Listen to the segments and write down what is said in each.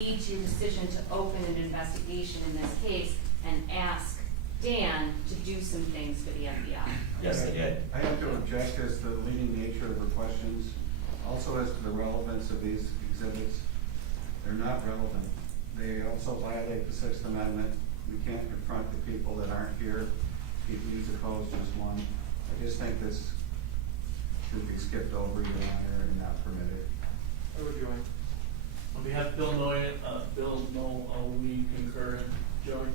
lead to your decision to open an investigation in this case and ask Dan to do some things for the FBI? Yes, I did. I have to object as to the leading nature of the questions, also as to the relevance of these exhibits. They're not relevant. They also violate the Sixth Amendment. We can't confront the people that aren't here. People use opposed just one. I just think this should be skipped over, Your Honor, and not permitted. I would join. On behalf of Bill Noel, we concur and join.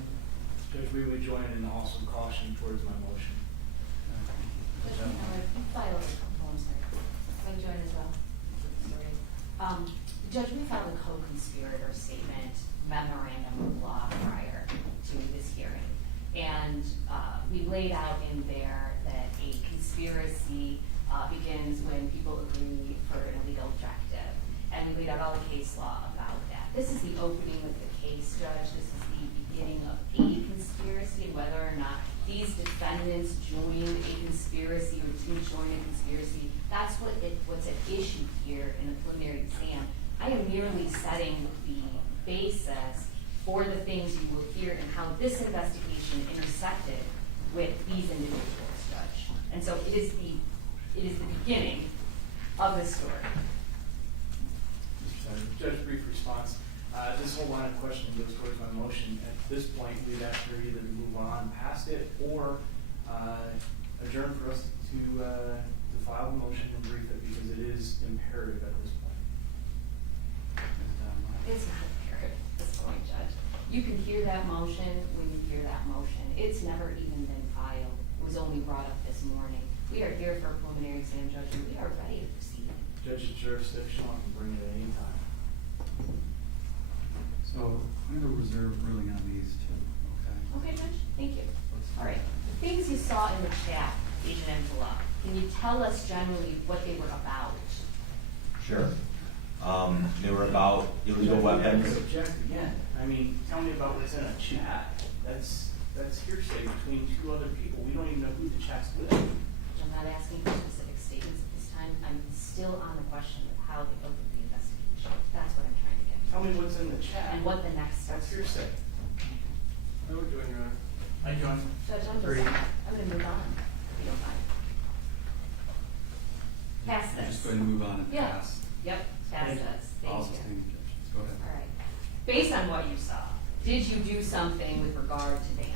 Judge, we would join and also caution towards my motion. Judge, you filed I'm sorry. Can I join as well? Sorry. Judge, we filed a co-conspirator statement memorandum of law prior to this hearing. And we laid out in there that a conspiracy begins when people agree for an illegal objective. And we laid out all the case law about that. This is the opening of the case, Judge. This is the beginning of a conspiracy, and whether or not these defendants joined a conspiracy or didn't join a conspiracy. That's what's at issue here in the preliminary exam. I am merely setting the basis for the things you will hear and how this investigation intersected with these individuals, Judge. And so it is the beginning of the story. Mr. Senator, Judge, brief response. This whole line of questioning goes towards my motion. At this point, we'd ask for either to move on past it or adjourn for us to file the motion and brief it, because it is imperative at this point. It's not imperative at this point, Judge. You can hear that motion when you hear that motion. It's never even been filed. It was only brought up this morning. We are here for a preliminary exam, Judge, and we are ready to proceed. Judge is jurisdictional, I can bring it at any time. So I'm going to reserve ruling on these two, okay? Okay, Judge, thank you. All right, the things you saw in the chat, Agent Envelope, can you tell us generally what they were about? Sure. They were about illegal weapons. Object again. I mean, tell me about what's in a chat. That's hearsay between two other people. We don't even know who the chat's with. I'm not asking for specific statements at this time. I'm still on the question of how they opened the investigation. That's what I'm trying to get. Tell me what's in the chat. And what the next steps That's hearsay. I would join, Your Honor. I join. Judge, I'm Agreed. going to move on, if you don't mind. Pass I'm this. just going to move on and Yeah. pass. Yep, pass Thank you. this. I'll Thank you. sustain the objections. Go ahead. All right. Based on what you saw, did you do something with regard to Dan?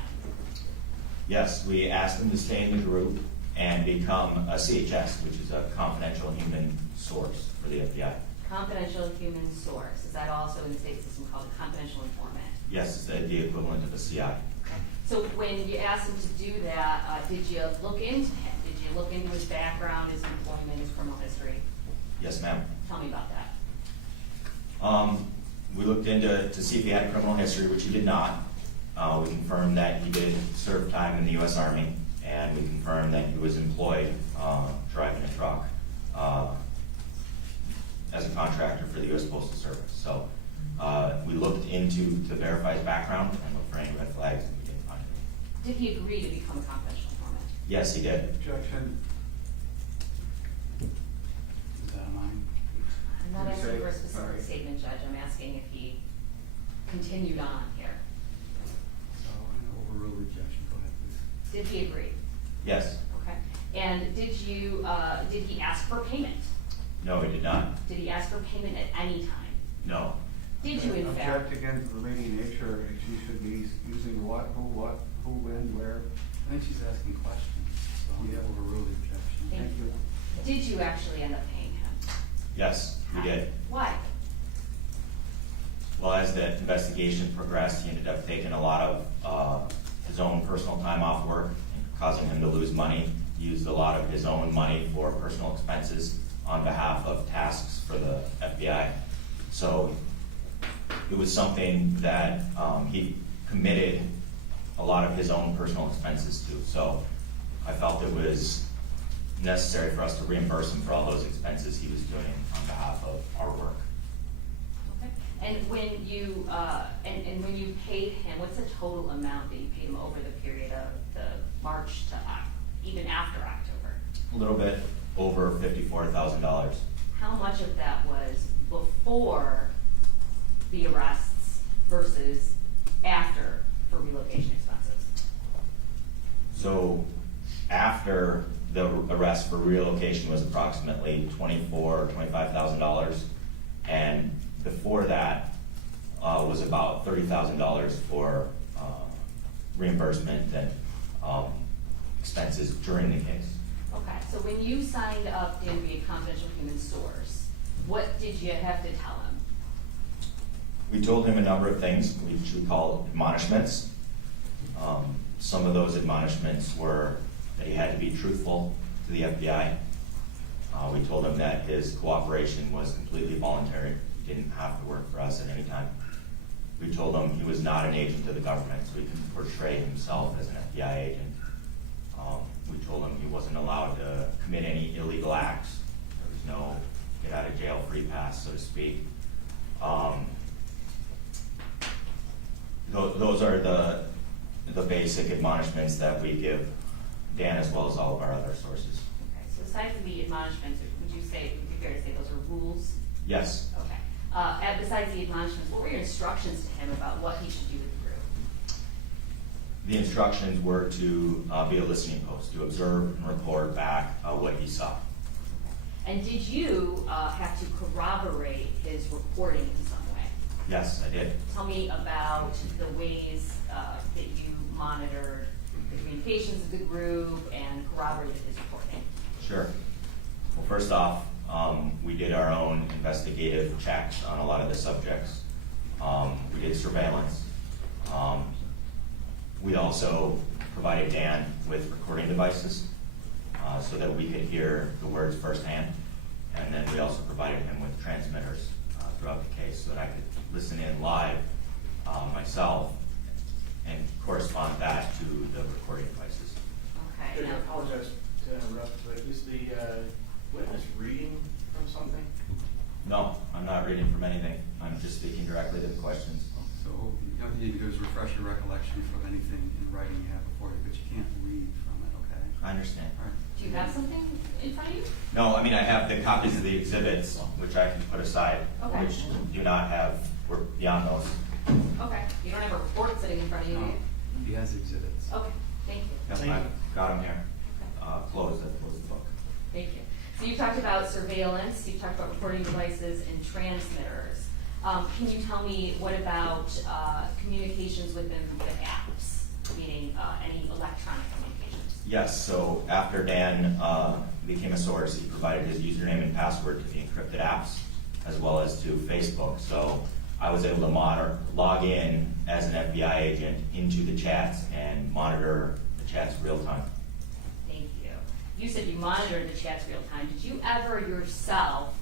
Yes, we asked them to stay in the group and become a CHS, which is a confidential human source for the FBI. Confidential human source. Is that also in the state system called a confidential informant? Yes, it's the equivalent of a CI. So when you asked him to do that, did you look into him? Did you look into his background, his employment, his criminal history? Yes, ma'am. Tell me about that. We looked into to see if he had a criminal history, which he did not. We confirmed that he did serve time in the U.S. Army, and we confirmed that he was employed driving a truck as a contractor for the U.S. Postal Service. So we looked into to verify his background and looked for any red flags, and we didn't find any. Did he agree to become a confidential informant? Yes, he did. Objection. Is that mine? I'm not You asking say- for a specific sorry. statement, Judge. I'm asking if he continued on here. So I'm going to overrule rejection. Go ahead, please. Did he agree? Yes. Okay. And did he ask for payment? No, he did not. Did he ask for payment at any time? No. Did you in fact? Object again to the leading nature. She should be using what, who, when, where. I think she's asking questions, so I'm going to overrule the objection. Thank you. Did you actually end up paying him? Yes, we did. Why? Well, as the investigation progressed, he ended up taking a lot of his own personal time off work, causing him to lose money. He used a lot of his own money for personal expenses on behalf of tasks for the FBI. So it was something that he committed a lot of his own personal expenses to. So I felt it was necessary for us to reimburse him for all those expenses he was doing on behalf of our work. Okay. And when you and when you paid him, what's the total amount that you paid him over the period of the March to even after October? A little bit over $54,000. How much of that was before the arrests versus after for relocation expenses? So after the arrest for relocation was approximately $24,000 or $25,000, and before that was about $30,000 for reimbursement and expenses during the case. Okay, so when you signed up to be a confidential human source, what did you have to tell him? We told him a number of things, which we call admonishments. Some of those admonishments were that he had to be truthful to the FBI. We told him that his cooperation was completely voluntary. He didn't have to work for us at any time. We told him he was not an agent of the government, so he couldn't portray himself as an FBI agent. We told him he wasn't allowed to commit any illegal acts. There was no get out of jail free pass, so to speak. Those are the basic admonishments that we give Dan as well as all of our other sources. Okay, so aside from the admonishments, would you say, would it be fair to say those are rules? Yes. Okay. And besides the admonishments, what were your instructions to him about what he should do with the group? The instructions were to be a listening post, to observe and report back what he saw. And did you have to corroborate his reporting in some way? Yes, I did. Tell me about the ways that you monitored the communications of the group and corroborated his reporting. Sure. Well, first off, we did our own investigative checks on a lot of the subjects. We did surveillance. We also provided Dan with recording devices so that we could hear the words firsthand. And then we also provided him with transmitters throughout the case so that I could listen in live myself and correspond that to the recording devices. Okay. Judge, I apologize to interrupt, but is the witness reading from something? No, I'm not reading from anything. I'm just speaking directly to the questions. So, you know, you need to do is refresh your recollection from anything in writing you have before you, but you can't read from it, okay? I understand. All right. Do you have something in front of you? No, I mean, I have the copies of the exhibits, which I can put aside, Okay. which do not have, we're beyond those. Okay. You don't have a report sitting in front of you, do No, you? he has exhibits. Okay. Thank you. Yep, Thank you. I've got them here. Okay. Closed, I've closed the book. Thank you. So you talked about surveillance, you talked about recording devices and transmitters. Can you tell me what about communications within the apps, meaning any electronic communications? Yes, so after Dan became a source, he provided his username and password to the encrypted apps as well as to Facebook. So I was able to log in as an FBI agent into the chats and monitor the chats real time. Thank you. You said you monitored the chats real time. Did you ever yourself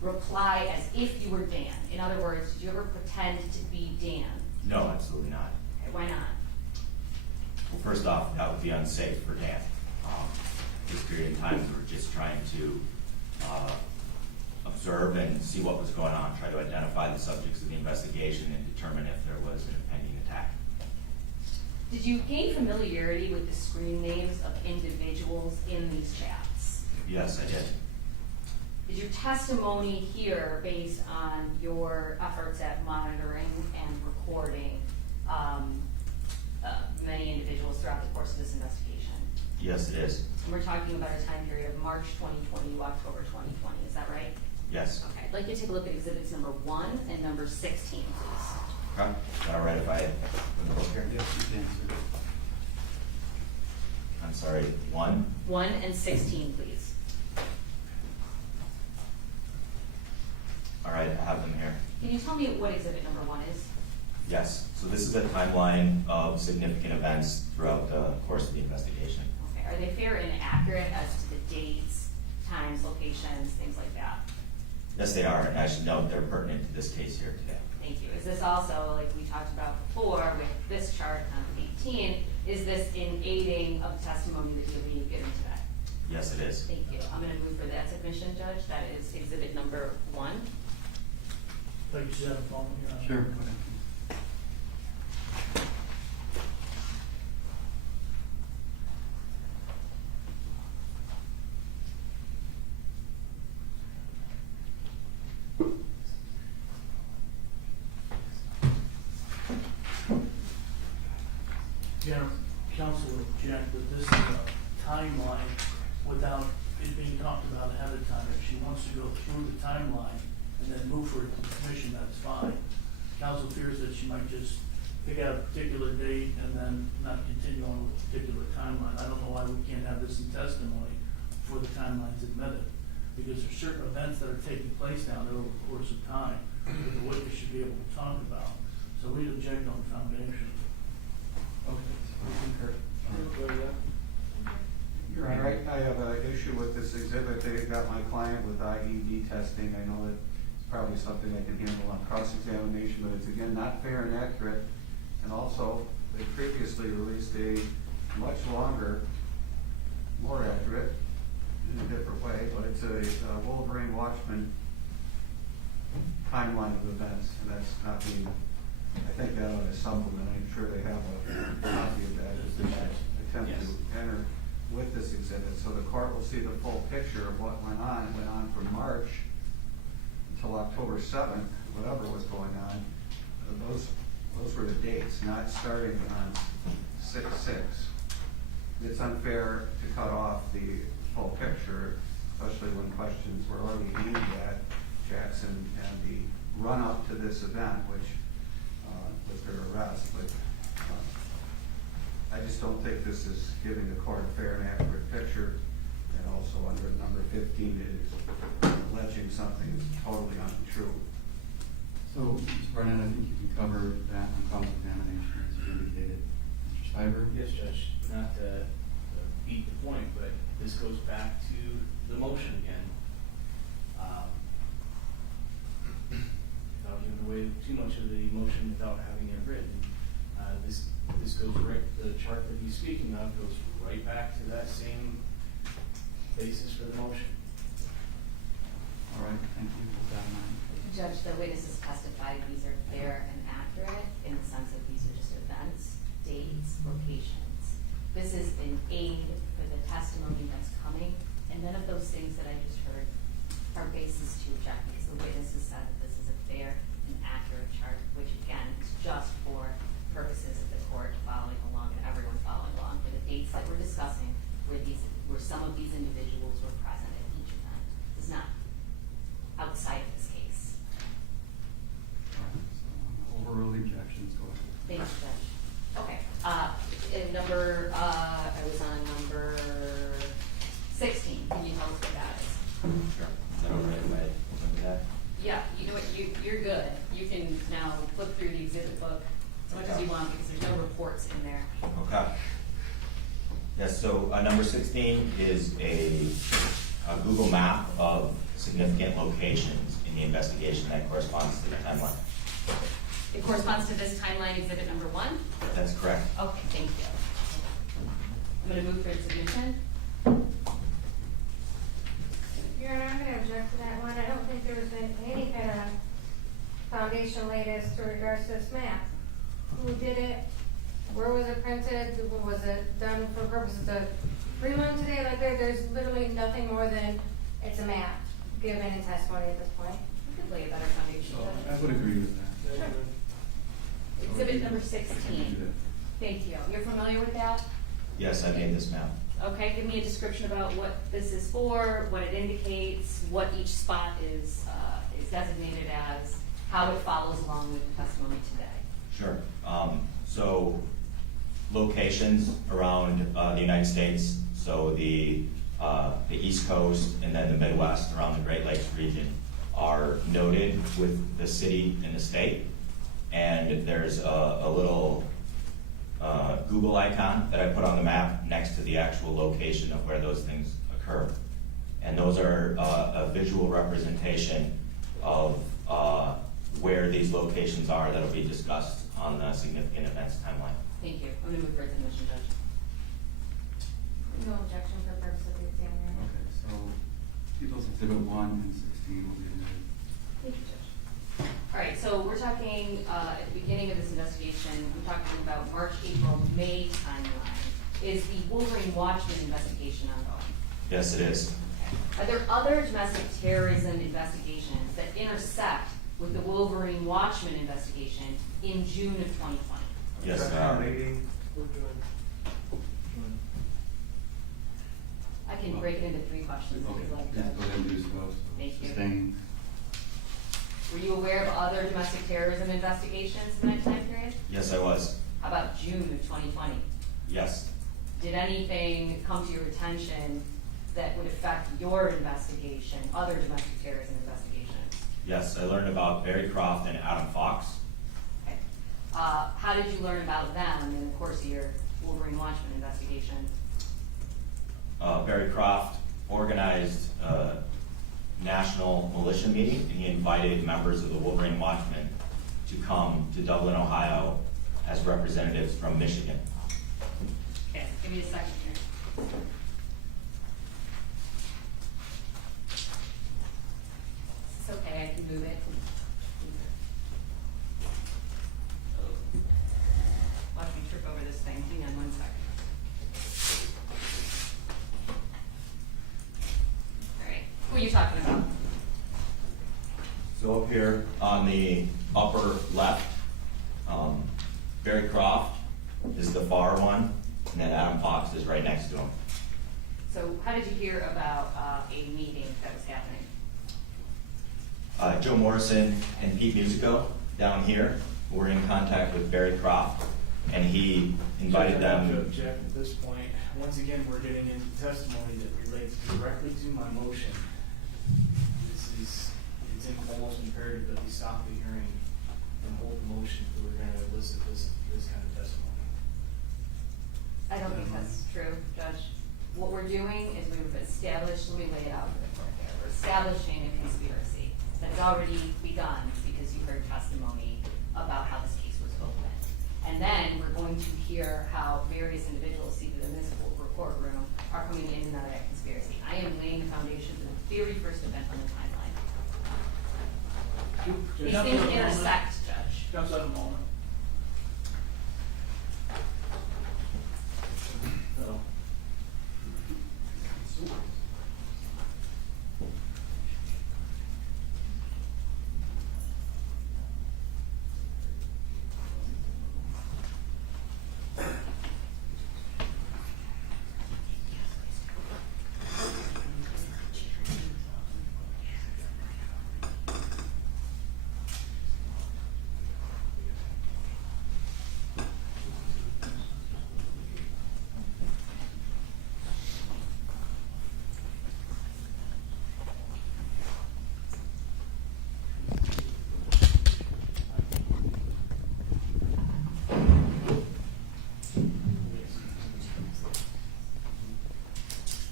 reply as if you were Dan? In other words, did you ever pretend to be Dan? No, absolutely not. Okay, why not? Well, first off, that would be unsafe for Dan. This period of time, we were just trying to observe and see what was going on, try to identify the subjects of the investigation and determine if there was an impending attack. Did you gain familiarity with the screen names of individuals in these chats? Yes, I did. Is your testimony here based on your efforts at monitoring and recording many individuals throughout the course of this investigation? Yes, it is. And we're talking about a time period of March 2020 to October 2020, is that right? Yes. Okay, I'd like you to take a look at exhibits number 1 and number 16, please. Okay. Is that all right if I put the book here? Yes, you can, sir. I'm sorry, 1? 1 and 16, please. All right, I have them here. Can you tell me what exhibit number 1 is? Yes, so this is a timeline of significant events throughout the course of the investigation. Okay, are they fair and accurate as to the dates, times, locations, things like that? Yes, they are, and I should note they're pertinent to this case here today. Thank you. Is this also, like we talked about before with this chart on 18, is this in aiding of the testimony that you'll be given today? Yes, it is. Thank you. I'm going to move for that submission, Judge. That is exhibit number 1. Like you should have a phone here. Sure, go ahead. Yeah, council would object that this is a timeline without it being talked about ahead of time. If she wants to go through the timeline and then move for it to the commission, that's fine. Council fears that she might just pick out a particular date and then not continue on with a particular timeline. I don't know why we can't have this in testimony before the timeline's admitted, because there's certain events that are taking place down there over the course of time that the witness should be able to talk about. So we'd object on the foundation. Okay, so we concur. You're all right. I have an issue with this exhibit. They got my client with IED testing. I know that it's probably something I can handle on cross-examination, but it's again not fair and accurate. And also, they previously released a much longer, more accurate, in a different way, but it's a Wolverine Watchmen timeline of events, and that's not being, I think that ought to supplement. I'm sure they have a copy of that as they attempt to enter with this exhibit. So the court will see the full picture of what went on. It went on from March until October 7th, whatever was going on. Those were the dates, not starting on 6/6. It's unfair to cut off the full picture, especially when questions were already aimed at Jackson and the run-up to this event, which was their arrest. But I just don't think this is giving the court a fair and accurate picture. And also under number 15, it is alleging something that's totally untrue. So, Mr. Barnett, I think you can cover that on cross-examination as you indicated. Mr. Stiver? Yes, Judge, not to beat the point, but this goes back to the motion again. Without giving away too much of the motion without having it written, this goes right, the chart that he's speaking of goes right back to that same basis for the motion. All right, thank you. With that in mind. Judge, the witnesses testified these are fair and accurate in the sense that these are just events, dates, locations. This is an aid for the testimony that's coming, and none of those things that I just heard are basis to object, because the witnesses said that this is a fair and accurate chart, which again is just for purposes of the court following along and everyone following along. For the dates that we're discussing, where some of these individuals were present at each event. This is not outside of this case. All right, so overrule the objections, go ahead. Thanks, Judge. Okay, in number, I was on number 16. Can you tell us what that is? Sure. Is that all right, Wade? Look at that? Yeah, you know what, you're good. You can now flip through the exhibit book as much as you want, because there's no reports in there. Okay. Yes, so number 16 is a Google map of significant locations in the investigation that corresponds to the timeline. It corresponds to this timeline exhibit number 1? That's correct. Okay, thank you. I'm going to move for its submission. Your Honor, I'm going to object to that one. I don't think there was any kind of foundation laid as to regards to this map. Who did it? Where was it printed? Was it done for purposes of Fremont today? Like there's literally nothing more than it's a map given in testimony at this point. We could lay a better foundation. I would agree with that. Sure. Exhibit number 16. Thank you. You're familiar with that? Yes, I made this map. Okay, give me a description about what this is for, what it indicates, what each spot is designated as, how it follows along with the testimony today. Sure. So locations around the United States, so the East Coast and then the Midwest around the Great Lakes region are noted with the city and the state. And there's a little Google icon that I put on the map next to the actual location of where those things occur. And those are a visual representation of where these locations are that will be discussed on the significant events timeline. Thank you. I'm going to move for its submission, Judge. No objection for the purpose of the examiner. Okay, so People's Exhibit 1 and 16 will be admitted. Thank you, Judge. All right, so we're talking at the beginning of this investigation, we're talking about March, April, May timeline. Is the Wolverine Watchmen investigation ongoing? Yes, it is. Are there other domestic terrorism investigations that intersect with the Wolverine Watchmen investigation in June of 2020? Yes, there are. Objection, I can break it into 3 questions if Okay, you'd like, yeah, Judge. go ahead and do so. Thank you. Sustain. Were you aware of other domestic terrorism investigations in that time period? Yes, I was. How about June of 2020? Yes. Did anything come to your attention that would affect your investigation, other domestic terrorism investigations? Yes, I learned about Barry Croft and Adam Fox. Okay. How did you learn about them in the course of your Wolverine Watchmen investigation? Barry Croft organized a national militia meeting, and he invited members of the Wolverine Watchmen to come to Dublin, Ohio, as representatives from Michigan. Okay, give me a second here. It's okay, I can move it. Watch me trip over this thing. Hang on 1 second. All right, who are you talking about? So up here on the upper left, Barry Croft is the far one, and then Adam Fox is right next to him. So how did you hear about a meeting that was happening? Joe Morrison and Pete Musico down here were in contact with Barry Croft, and he invited Judge, I have to them. object at this point. Once again, we're getting into testimony that relates directly to my motion. It's almost imperative that we stop the hearing and hold the motion if we're gonna elicit this kind of testimony. I don't think that's true, Judge. What we're doing is we've established, let me lay it out for the court here. We're establishing a conspiracy that has already begun because you heard testimony about how this case was opened. And then we're going to hear how various individuals seated in this courtroom are coming in and out of that conspiracy. I am laying the foundation for the very first event on the timeline. These Just things for a moment. intersect, Judge. Just a moment. No.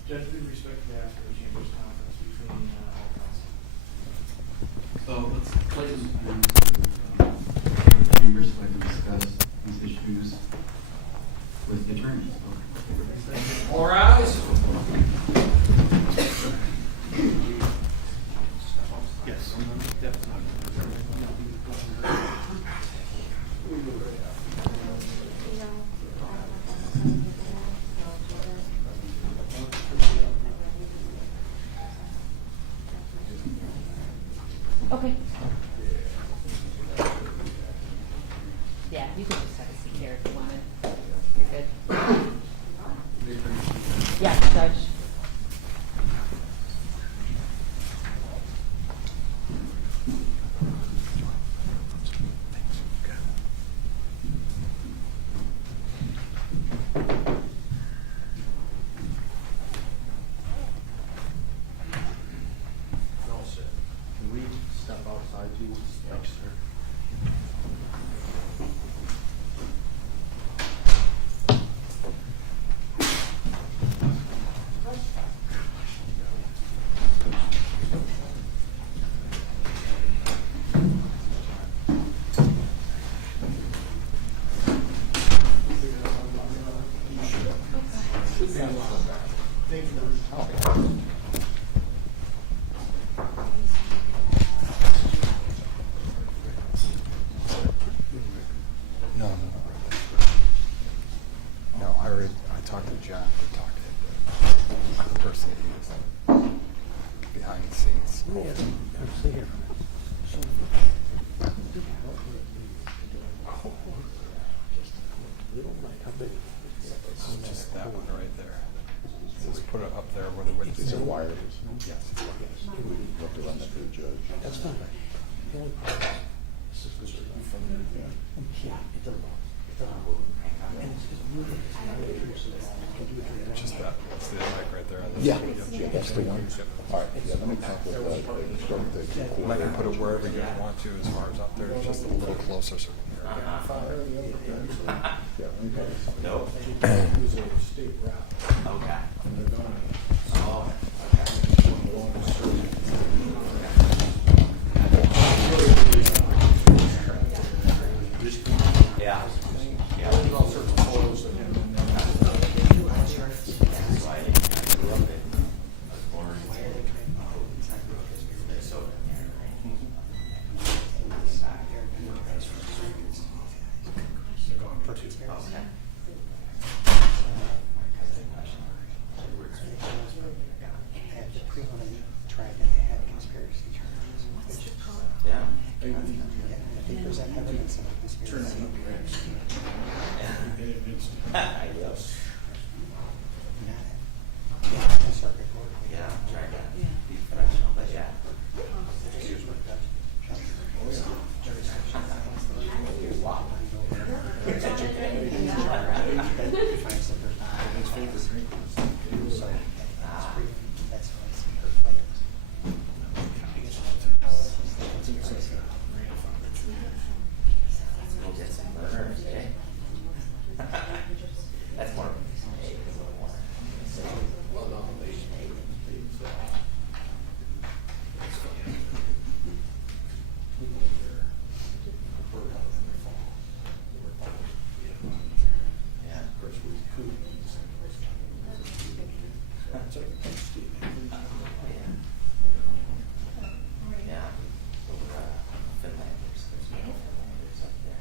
Judge, we respectfully ask for the chamber's conference between all counsel. So let's play this time to the chamber so I can discuss these issues with the attorneys. All rise. Yes. Okay. Yeah, you can just have a seat here if you want it. You're good. Yeah, Judge. Can we step outside, please? Thanks, sir. No, I talked to Jack, we talked to the person who is behind the scenes. Just a little light. Just that one right there. Just put it up there where the witness. These are wireless. Yes, it's wireless. You have to run that through the judge. That's fine. The only problem is Yeah. it doesn't work. And it's just really, it's not intrusive. You can do it during the Just that. That's the mic right there. On the Yeah, Yep. that's the one. Yep. All right, yeah, let me talk with, start with the You might can put it wherever you want to, as far as up there. It's just a little closer. So Yeah, let me talk with No. Who's a state rep, Okay. and they're going Oh, one of the longest serving. yeah. Yeah. All sorts of photos of him in there. That's why I grew up in. I was born in Minnesota. Okay. Had the pre-limit tried to have conspiracy charges. Yeah. I think there's evidence of a conspiracy. Yes. Not a circuit court. Yeah, I'm trying to be professional, but yeah. Here's what Judge Wow. Defines that there's not. So that's why I see her plans. We'll get some burners, eh? That's more. Hey, it's a little more. Yeah. Yeah. So we're, Finlanders. There's no Finlanders up there.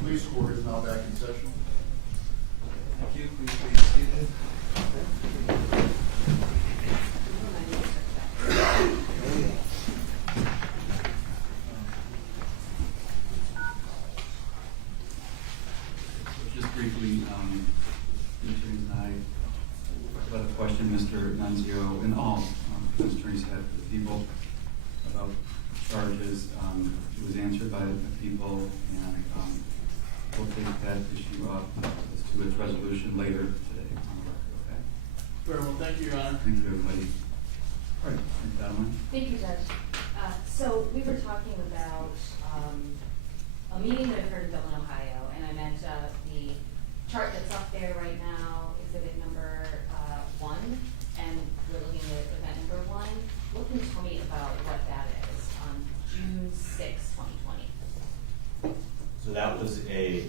Police court is now back in session. Thank you. Please be seated. Just briefly, the attorneys and I talked about a question Mr. Nunzio and all defense attorneys had for the people about charges. It was answered by the people, and we'll take that issue up as to its resolution later today on the record, okay? Very well, thank you, Your Honor. Thank you, everybody. All right, Ms. Adeline. Thank you, Judge. So we were talking about a meeting that occurred in Dublin, Ohio, and I meant the chart that's up there right now, exhibit number 1, and we're looking at event number 1. What can you tell me about what that is on June 6, 2020? So that was a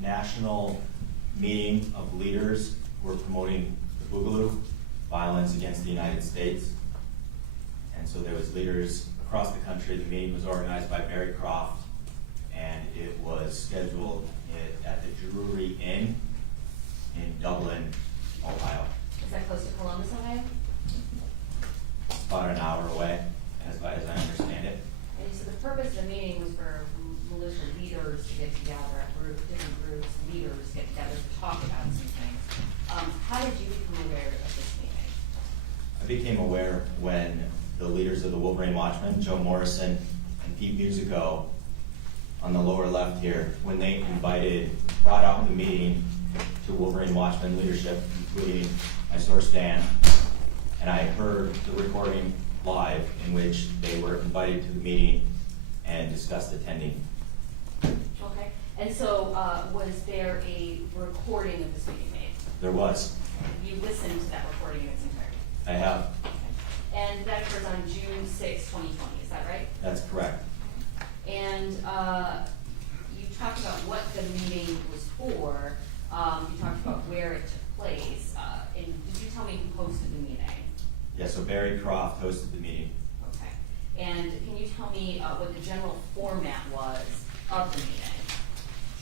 national meeting of leaders who were promoting the Boogaloo, violence against the United States. And so there was leaders across the country. The meeting was organized by Barry Croft, and it was scheduled at the Drury Inn in Dublin, Ohio. Is that close to Columbus, Ohio? It's about an hour away, as I understand it. And so the purpose of the meeting was for militia leaders to get together, different groups, leaders to get together to talk about some things. How did you become aware of this meeting? I became aware when the leaders of the Wolverine Watchmen, Joe Morrison and Pete Musico, on the lower left here, when they brought out the meeting to Wolverine Watchmen leadership, including my source Dan, and I heard the recording live in which they were invited to the meeting and discussed attending. Okay, and so was there a recording of this meeting made? There was. You listened to that recording in its entirety? I have. And that occurs on June 6, 2020, is that right? That's correct. And you talked about what the meeting was for. You talked about where it took place. And did you tell me who hosted the meeting? Yeah, so Barry Croft hosted the meeting. Okay. And can you tell me what the general format was of the meeting?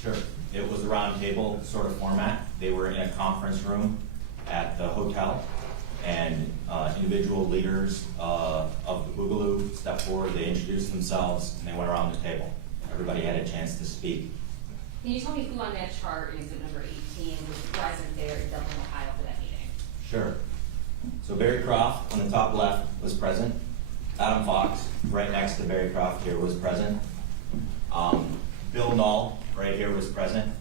Sure. It was a round table sort of format. They were in a conference room at the hotel, and individual leaders of the Boogaloo stepped forward, they introduced themselves, and they went around the table. Everybody had a chance to speak. Can you tell me who on that chart in exhibit number 18 was present there in Dublin, Ohio for that meeting? Sure. So Barry Croft on the top left was present. Adam Fox, right next to Barry Croft here, was present. Bill Knoll, right here, was present.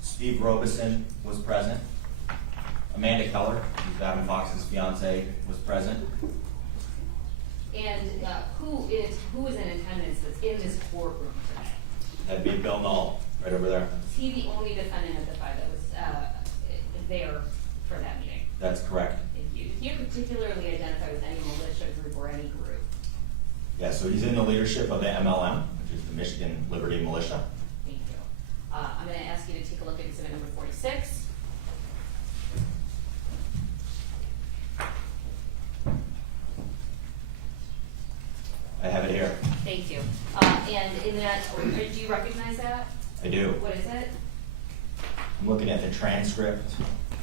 Steve Robeson was present. Amanda Keller, who's Adam Fox's fiance, was present. And who is in attendance that's in this courtroom today? That'd be Bill Knoll, right over there. Is he the only defendant of the five that was there for that meeting? That's correct. Thank you. Do you particularly identify with any militia group or any group? Yeah, so he's in the leadership of the MLM, which is the Michigan Liberty Militia. Thank you. I'm going to ask you to take a look at exhibit number 46. I have it here. Thank you. And in that, do you recognize that? I do. What is it? I'm looking at the transcript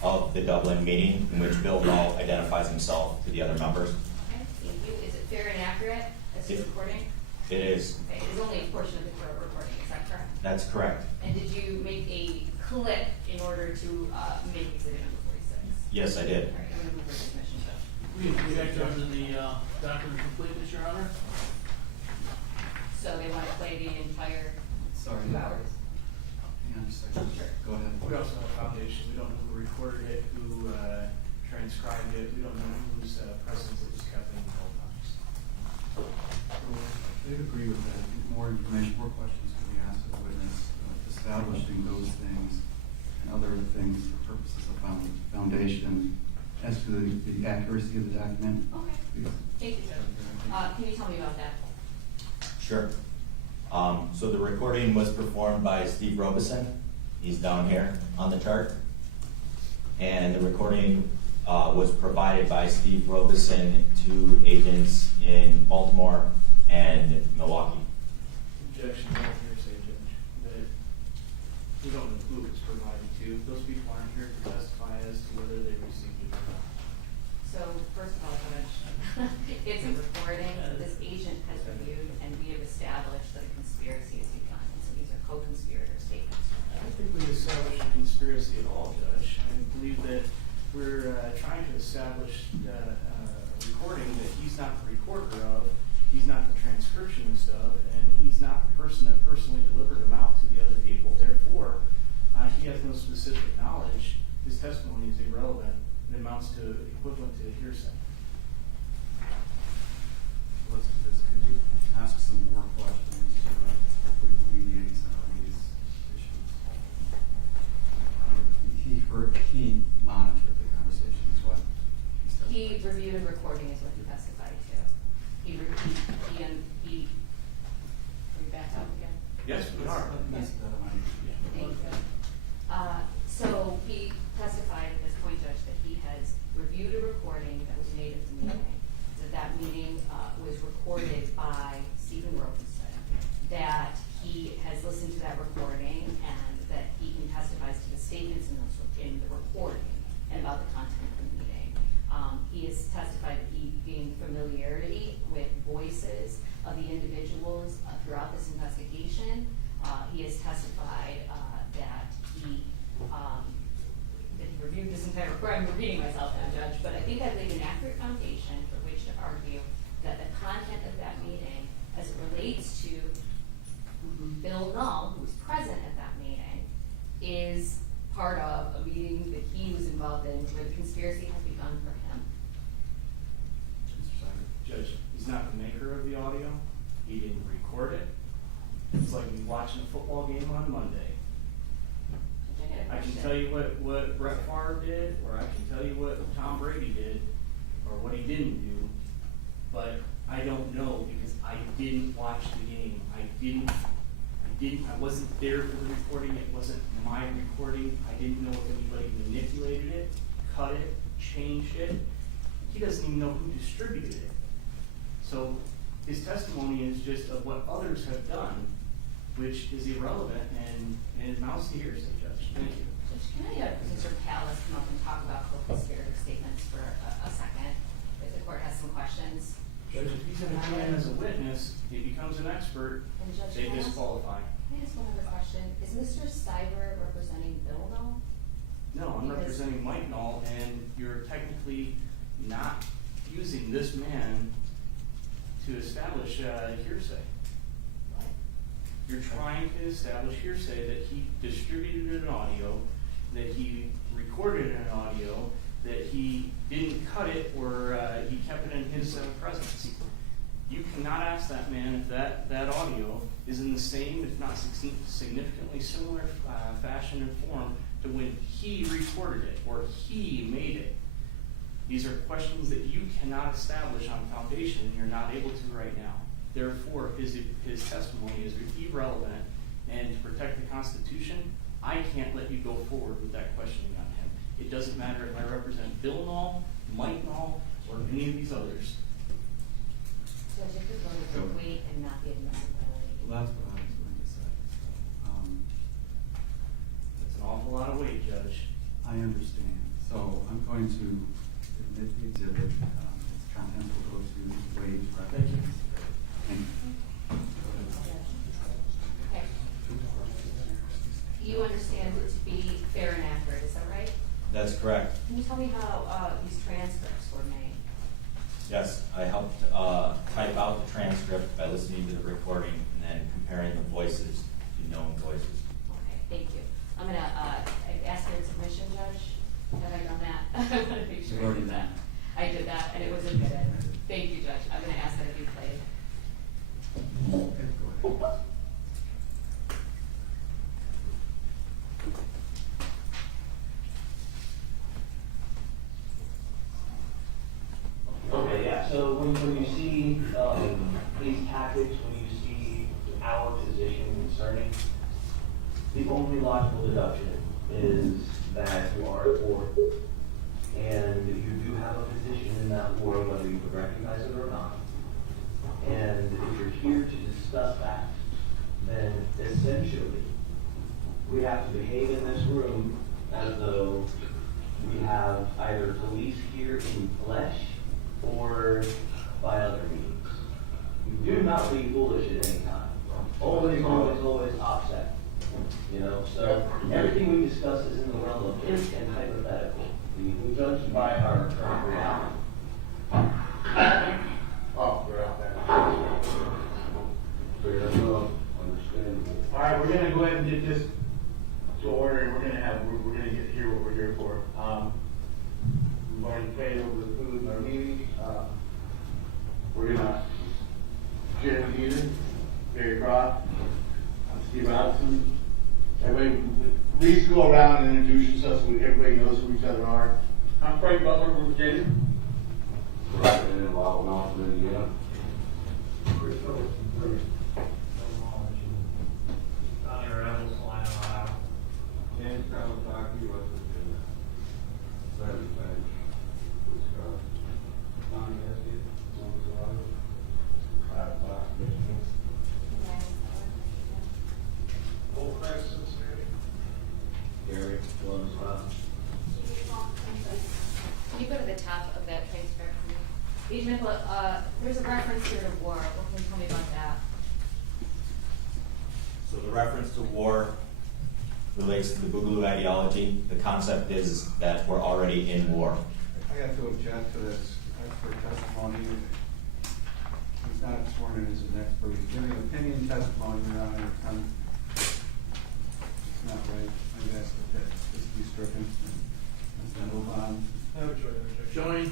of the Dublin meeting in which Bill Knoll identifies himself to the other members. Okay, thank you. Is it fair and accurate as to It- recording? It is. Okay, it is only a portion of the court recording, is that correct? That's correct. And did you make a clip in order to make exhibit number 46? Yes, I did. All right, I'm going to move for dismission, Judge. We object under the document completeness, Your Honor. So they want to play the entire Sorry. 2 hours? Hang on just a second. Sure. Go ahead. We also have a foundation, we don't know who recorded it, who transcribed it, we don't know whose presence it was kept in the whole process. They'd agree with that. I think more information, more questions could be asked of the witness, establishing those things and other things for purposes of foundation. As to the accuracy of the document. Okay. please. Thank you, Judge. Can you tell me about that? Sure. So the recording was performed by Steve Robeson. He's down here on the chart. And the recording was provided by Steve Robeson to agents in Baltimore and Milwaukee. Objection, no hearsay, Judge, that we don't know who it was provided to. Those people aren't here to testify as to whether they received it or not. So first of all, Judge, it's a recording this agent has reviewed, and we have established that a conspiracy has begun. So these are co-conspirator statements. I don't think we established a conspiracy at all, Judge. I believe that we're trying to establish a recording that he's not the recorder of, he's not the transcriptionist of, and he's not the person that personally delivered them out to the other people. Therefore, he has no specific knowledge. His testimony is irrelevant. It amounts to equivalent to hearsay. Let's do this. Could you ask some more questions to hopefully alleviate some of these issues? He monitored the conversation is what he He reviewed a recording is what he testified to. Are we back up again? Yes, we are. Thank you. So he testified at this point, Judge, that he has reviewed a recording that was made at the meeting. That meeting was recorded by Stephen Robeson. That he has listened to that recording and that he can testify to the statements in the recording and about the content of the meeting. He has testified that he gained familiarity with voices of the individuals throughout this investigation. He has testified that he reviewed this entire report. I'm repeating myself now, Judge, but I think I've laid an accurate foundation for which to argue that the content of that meeting, as it relates to Bill Null, who was present at that meeting, is part of a meeting that he was involved in where the conspiracy has begun for him. Mr. Simon. Judge, he's not the maker of the audio. He didn't record it. It's like me watching a football game on Monday. I can tell you what Brett Favre did, or I can tell you what Tom Brady did, or what he didn't do, but I don't know because I didn't watch the game. I wasn't there for the recording. It wasn't my recording. I didn't know if anybody manipulated it, cut it, changed it. He doesn't even know who distributed it. So his testimony is just of what others have done, which is irrelevant and it amounts to hearsay, Judge. Thank you. Judge, can I have Mr. Callis come up and talk about co-conspirator statements for a second, if the court has some questions? Judge, if he's going to come in as a witness, he becomes an expert, And Judge, they can I ask- disqualify. Can I ask one other question? Is Mr. Stiver representing Bill Null? No, I'm Because- representing Mike Knoll, and you're technically not using this man to establish hearsay. You're trying to establish hearsay that he distributed an audio, that he recorded an audio, that he didn't cut it or he kept it in his presence. You cannot ask that man if that audio is in the same, if not significantly similar fashion and form to when he recorded it or he made it. These are questions that you cannot establish on foundation, and you're not able to right now. Therefore, his testimony is irrelevant, and to protect the Constitution, I can't let you go forward with that questioning on him. It doesn't matter if I represent Bill Nall, Mike Nall, or any of these others. Judge, if you're going to the weight and not the admissibility. Well, that's what I was going to say. That's an awful lot of weight, Judge. I understand. So I'm going to admit the exhibit. It's Continental goes to wage. Thank you. Thank you. Okay. You understand it to be fair and accurate, is that right? That's correct. Can you tell me how these transcripts were made? Yes, I helped type out the transcript by listening to the recording and then comparing the voices to known voices. Okay, thank you. I'm gonna ask your submission, Judge. Have I done that? I want to make sure I did that. I did that, and it was admitted. Thank you, Judge. I'm gonna ask that it be played. Go ahead. Okay, yeah, so when you see these tactics, when you see our position concerning, the only logical deduction is that you are at war, and you do have a position in that war, whether you would recognize it or not. And if you're here to discuss that, then essentially, we have to behave in this room as though we have either police here in flesh or by other means. We do not be foolish at any time. Always, always, always offset. You know, so everything we discuss is in the realm of if and hypothetical. We judge by our current reality. Oh, we're out there. Fair enough, understandable. All right, we're gonna go ahead and get this to order, and we're gonna get here what we're here for. We've already paid over the food in our meeting. We're gonna, Jeremy Eden, Barry Croft, I'm Steve Allison. Everybody, please go around and introduce yourselves so everybody knows who each other are. I'm Frank Butler from Virginia. Right, and then Wild Mountain, Indiana. James Kawasaki, West Virginia. Same thing. Donnie Esky, Michigan. Old Crest, Cincinnati. Gary, Columbus, Can you go to the top of that transcript for me? Agent Nicola, there's a reference here to war. What can you tell me about that? So the reference to war relates to the Boogaloo ideology. The concept is that we're already in war. I have to object to this expert testimony. He's not sworn in as an expert. He's giving opinion testimony, Your Honor. It's not right. I ask that this be stricken. Let's move on. Join.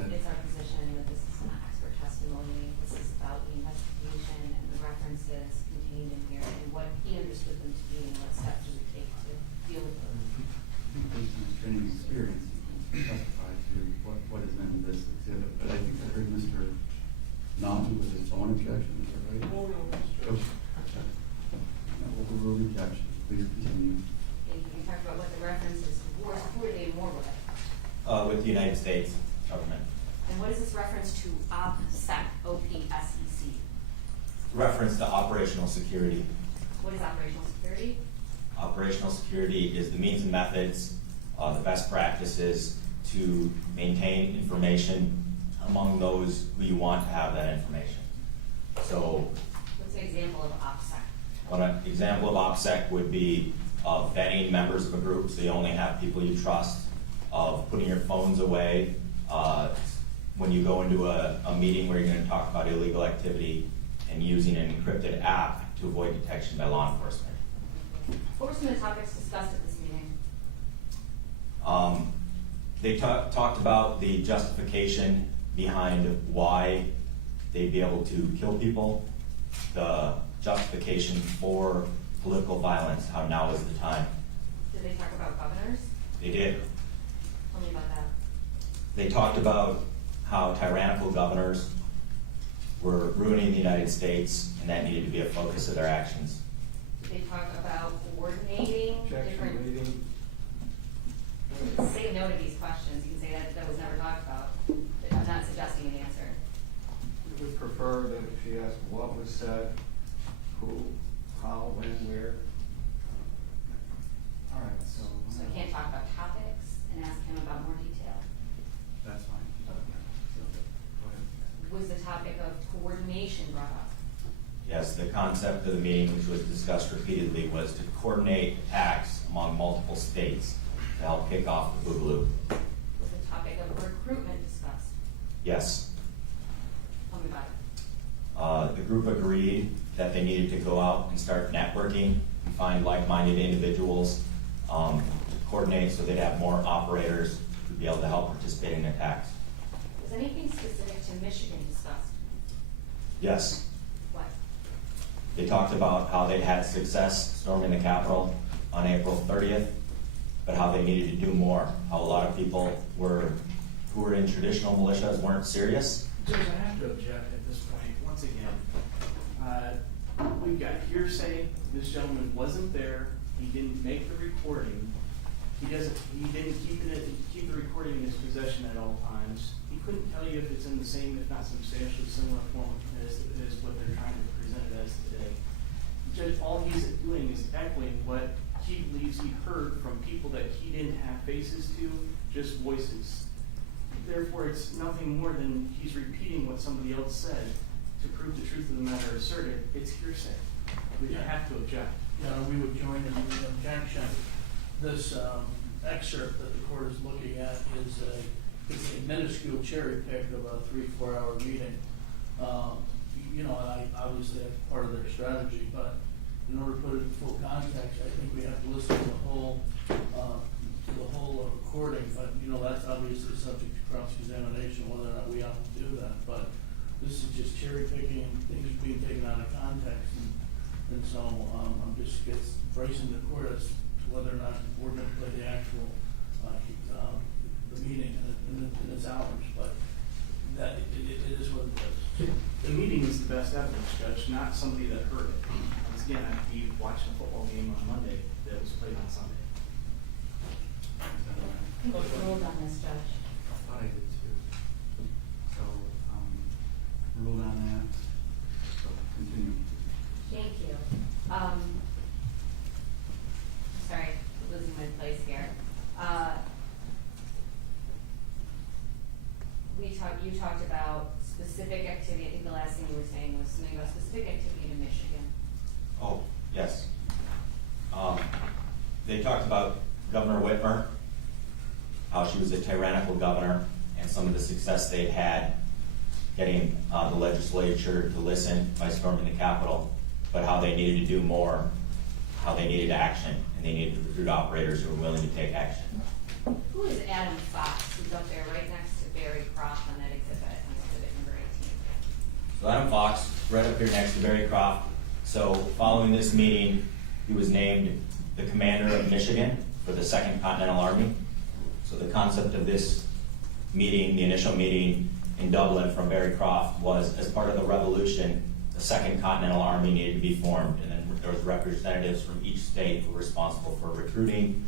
It's our position that this is not expert testimony. This is about the investigation and the references contained in here and what he understood them to be and what steps he would take to deal with them. Based on his training experience, he can testify to what is in this exhibit. But I think I heard Mr. Naughton with his own objection, is that right? Oh, no, Mr. Overruled objection. Please continue. And you talked about what the references were. Who are they in war with? With the United States government. And what is this reference to OPSEC, O-P-S-E-C? Reference to operational security. What is operational security? Operational security is the means and methods, the best practices to maintain information among those who you want to have that information. So, What's an example of OPSEC? one example of OPSEC would be vetting members of a group, so you only have people you trust of putting your phones away when you go into a meeting where you're going to talk about illegal activity, and using an encrypted app to avoid detection by law enforcement. What were some of the topics discussed at this meeting? They talked about the justification behind why they'd be able to kill people, the justification for political violence, how now is the time. Did they talk about governors? They did. Tell me about that. They talked about how tyrannical governors were ruining the United States, and that needed to be a focus of their actions. Did they talk about coordinating Objection, different? leading. You can say no to these questions. You can say that was never talked about. I'm not suggesting an answer. We would prefer that if she asked what was said, who, how, when, where. All right, so. So I can't talk about topics and ask him about more detail. That's fine. So, go ahead. Was the topic of coordination brought up? Yes, the concept of the meeting, which was discussed repeatedly, was to coordinate attacks among multiple states to help kick off the Boogaloo. Was the topic of recruitment discussed? Yes. Tell me about it. The group agreed that they needed to go out and start networking and find like-minded individuals to coordinate so they'd have more operators to be able to help participate in attacks. Was anything specific to Michigan discussed? Yes. What? They talked about how they'd had success storming the Capitol on April 30th, but how they needed to do more. How a lot of people who were in traditional militias weren't serious. Judge, I have to object at this point. Once again, we've got hearsay. This gentleman wasn't there. He didn't make the recording. He didn't keep the recording in his possession at all times. He couldn't tell you if it's in the same, if not substantially similar form as what they're trying to present it as today. Judge, all he's doing is echoing what he believes he heard from people that he didn't have faces to, just voices. Therefore, it's nothing more than he's repeating what somebody else said to prove the truth of the matter asserted. It's hearsay. We have to object. We would join in the objection. This excerpt that the court is looking at is a minuscule cherry pick of a 3-4 hour meeting. And I obviously that's part of their strategy, but in order to put it in full context, I think we have to listen to the whole recording. But that's obviously subject to cross-examination whether or not we have to do that. But this is just cherry picking and things being taken out of context, and so I'm just bracing the court as to whether or not we're going to play the actual the meeting in its hours. But that it is what it is. The meeting is the best evidence, Judge, not somebody that heard it. Once again, after you watched a football game on Monday that was played on Sunday. What's ruled on this, Judge? I thought I did too. So, ruled on that. So, continue. Thank you. Sorry, losing my place here. You talked about specific activity. I think the last thing you were saying was something about specific activity in Michigan. Oh, yes. They talked about Governor Whitmer, how she was a tyrannical governor, and some of the success they'd had getting the legislature to listen by storming the Capitol, but how they needed to do more, how they needed action, and they needed to recruit operators who were willing to take action. Who is Adam Fox, who's up there right next to Barry Croft on that exhibit number 18? So Adam Fox, right up here next to Barry Croft. So following this meeting, he was named the commander of Michigan for the 2nd Continental Army. So the concept of this meeting, the initial meeting in Dublin from Barry Croft, was as part of the revolution, the 2nd Continental Army needed to be formed, and then there was representatives from each state who were responsible for recruiting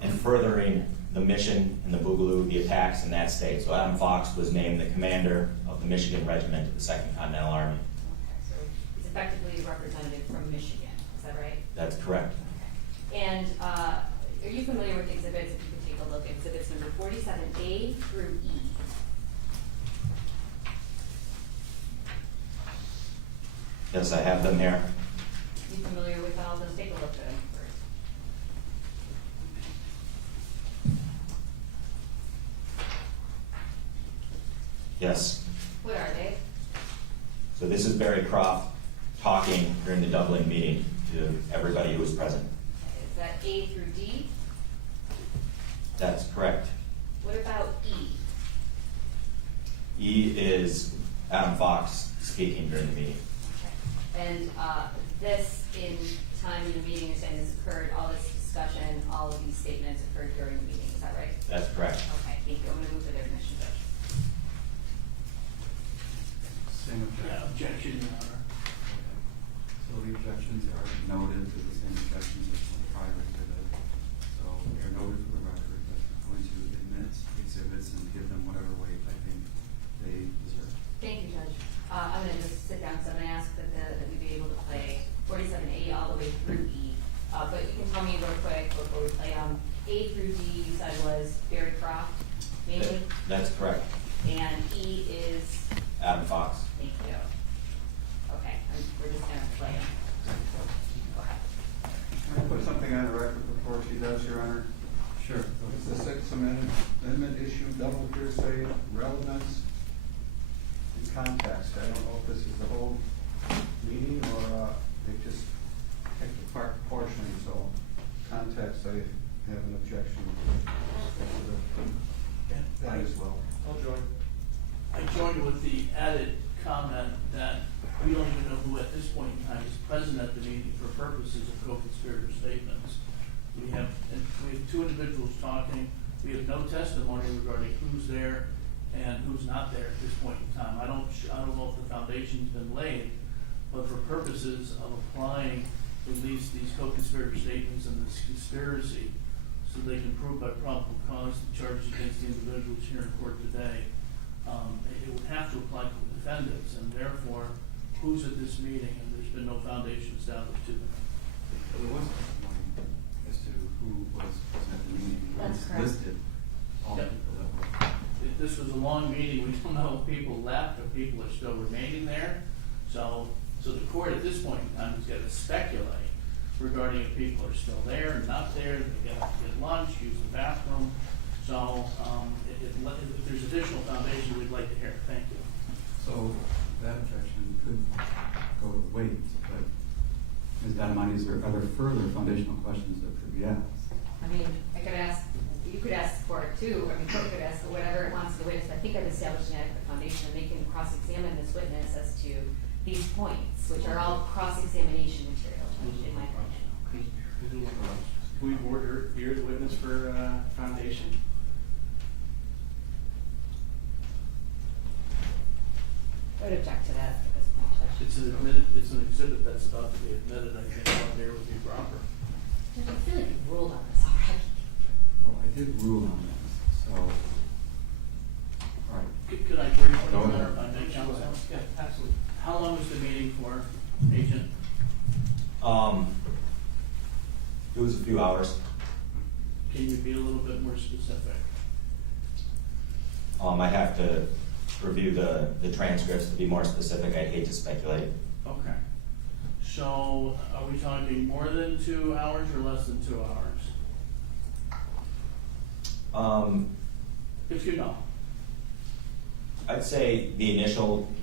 and furthering the mission and the Boogaloo, the attacks in that state. So Adam Fox was named the commander of the Michigan Regiment of the 2nd Continental Army. Okay, so he's effectively a representative from Michigan, is that right? That's correct. Okay. And are you familiar with exhibits? If you could take a look at exhibits number 47A through E. Yes, I have them here. Are you familiar with all those? Take a look at them first. Yes. What are they? So this is Barry Croft talking during the Dublin meeting to everybody who was present. Is that A through D? That's correct. What about E? E is Adam Fox speaking during the meeting. Okay. And this in time in the meeting, you're saying this occurred, all this discussion, all of these statements occurred during the meeting, is that right? That's correct. Okay, thank you. I'm gonna move for their admission, Judge. Same Yeah, objection. objection, Your Honor. So the objections are noted to the same objections as the prior exhibit. So they're noted for the record, but I'm going to admit exhibits and give them whatever weight I think they deserve. Thank you, Judge. I'm gonna just sit down, so I'm gonna ask that we be able to play 47A all the way through E. But you can tell me real quick before we play them. A through D, you said was Barry Croft, mainly? That's correct. And E is, Adam Fox. thank you. Okay, we're just gonna play them. Go ahead. Can I put something on the record before she does, Your Honor? Sure. Is the Sixth Amendment issue double hearsay relevance in context? I don't know if this is the whole meeting or they just picked apart portioning, so context, I have an objection to that as well. I'll join. I joined with the added comment that we don't even know who at this point in time is present at the meeting for purposes of co-conspirator statements. We have two individuals talking, we have no testimony regarding who's there and who's not there at this point in time. I don't know if the foundation's been laid, but for purposes of applying at least these co-conspirator statements and this conspiracy, so they can prove by probable cause the charges against the individuals here in court today, it would have to apply to the defendants, and therefore, who's at this meeting, and there's been no foundation established to them. There was testimony as to who was present at the meeting. It That's was correct. listed, all the Yep. people that were. This was a long meeting, we don't know if people left or people are still remaining there. So the court at this point in time is gonna speculate regarding if people are still there or not there, they get lunch, use the bathroom. So, if there's additional foundation, we'd like to hear it. Thank you. So that objection could go with weight, but Ms. Dynamite, are there further foundational questions that could be asked? I mean, I could ask, you could ask for it too, I mean, court could ask whatever it wants to witness. I think I've established an adequate foundation, and they can cross-examine this witness as to these points, which are all cross-examination material, in my opinion. We order here the witness for foundation. I would object to that at this point, Judge. It's an exhibit that's about to be admitted, I think one there would be proper. Judge, I feel like you've ruled on this already. Well, I did rule on this, so, all right. Could I briefly Go ahead. clarify, may counsel? Yeah, absolutely. How long was the meeting for, Agent? It was a few hours. Can you be a little bit more specific? I have to review the transcripts to be more specific. I'd hate to speculate. Okay. So, are we talking more than 2 hours or less than 2 hours? If you know. I'd say the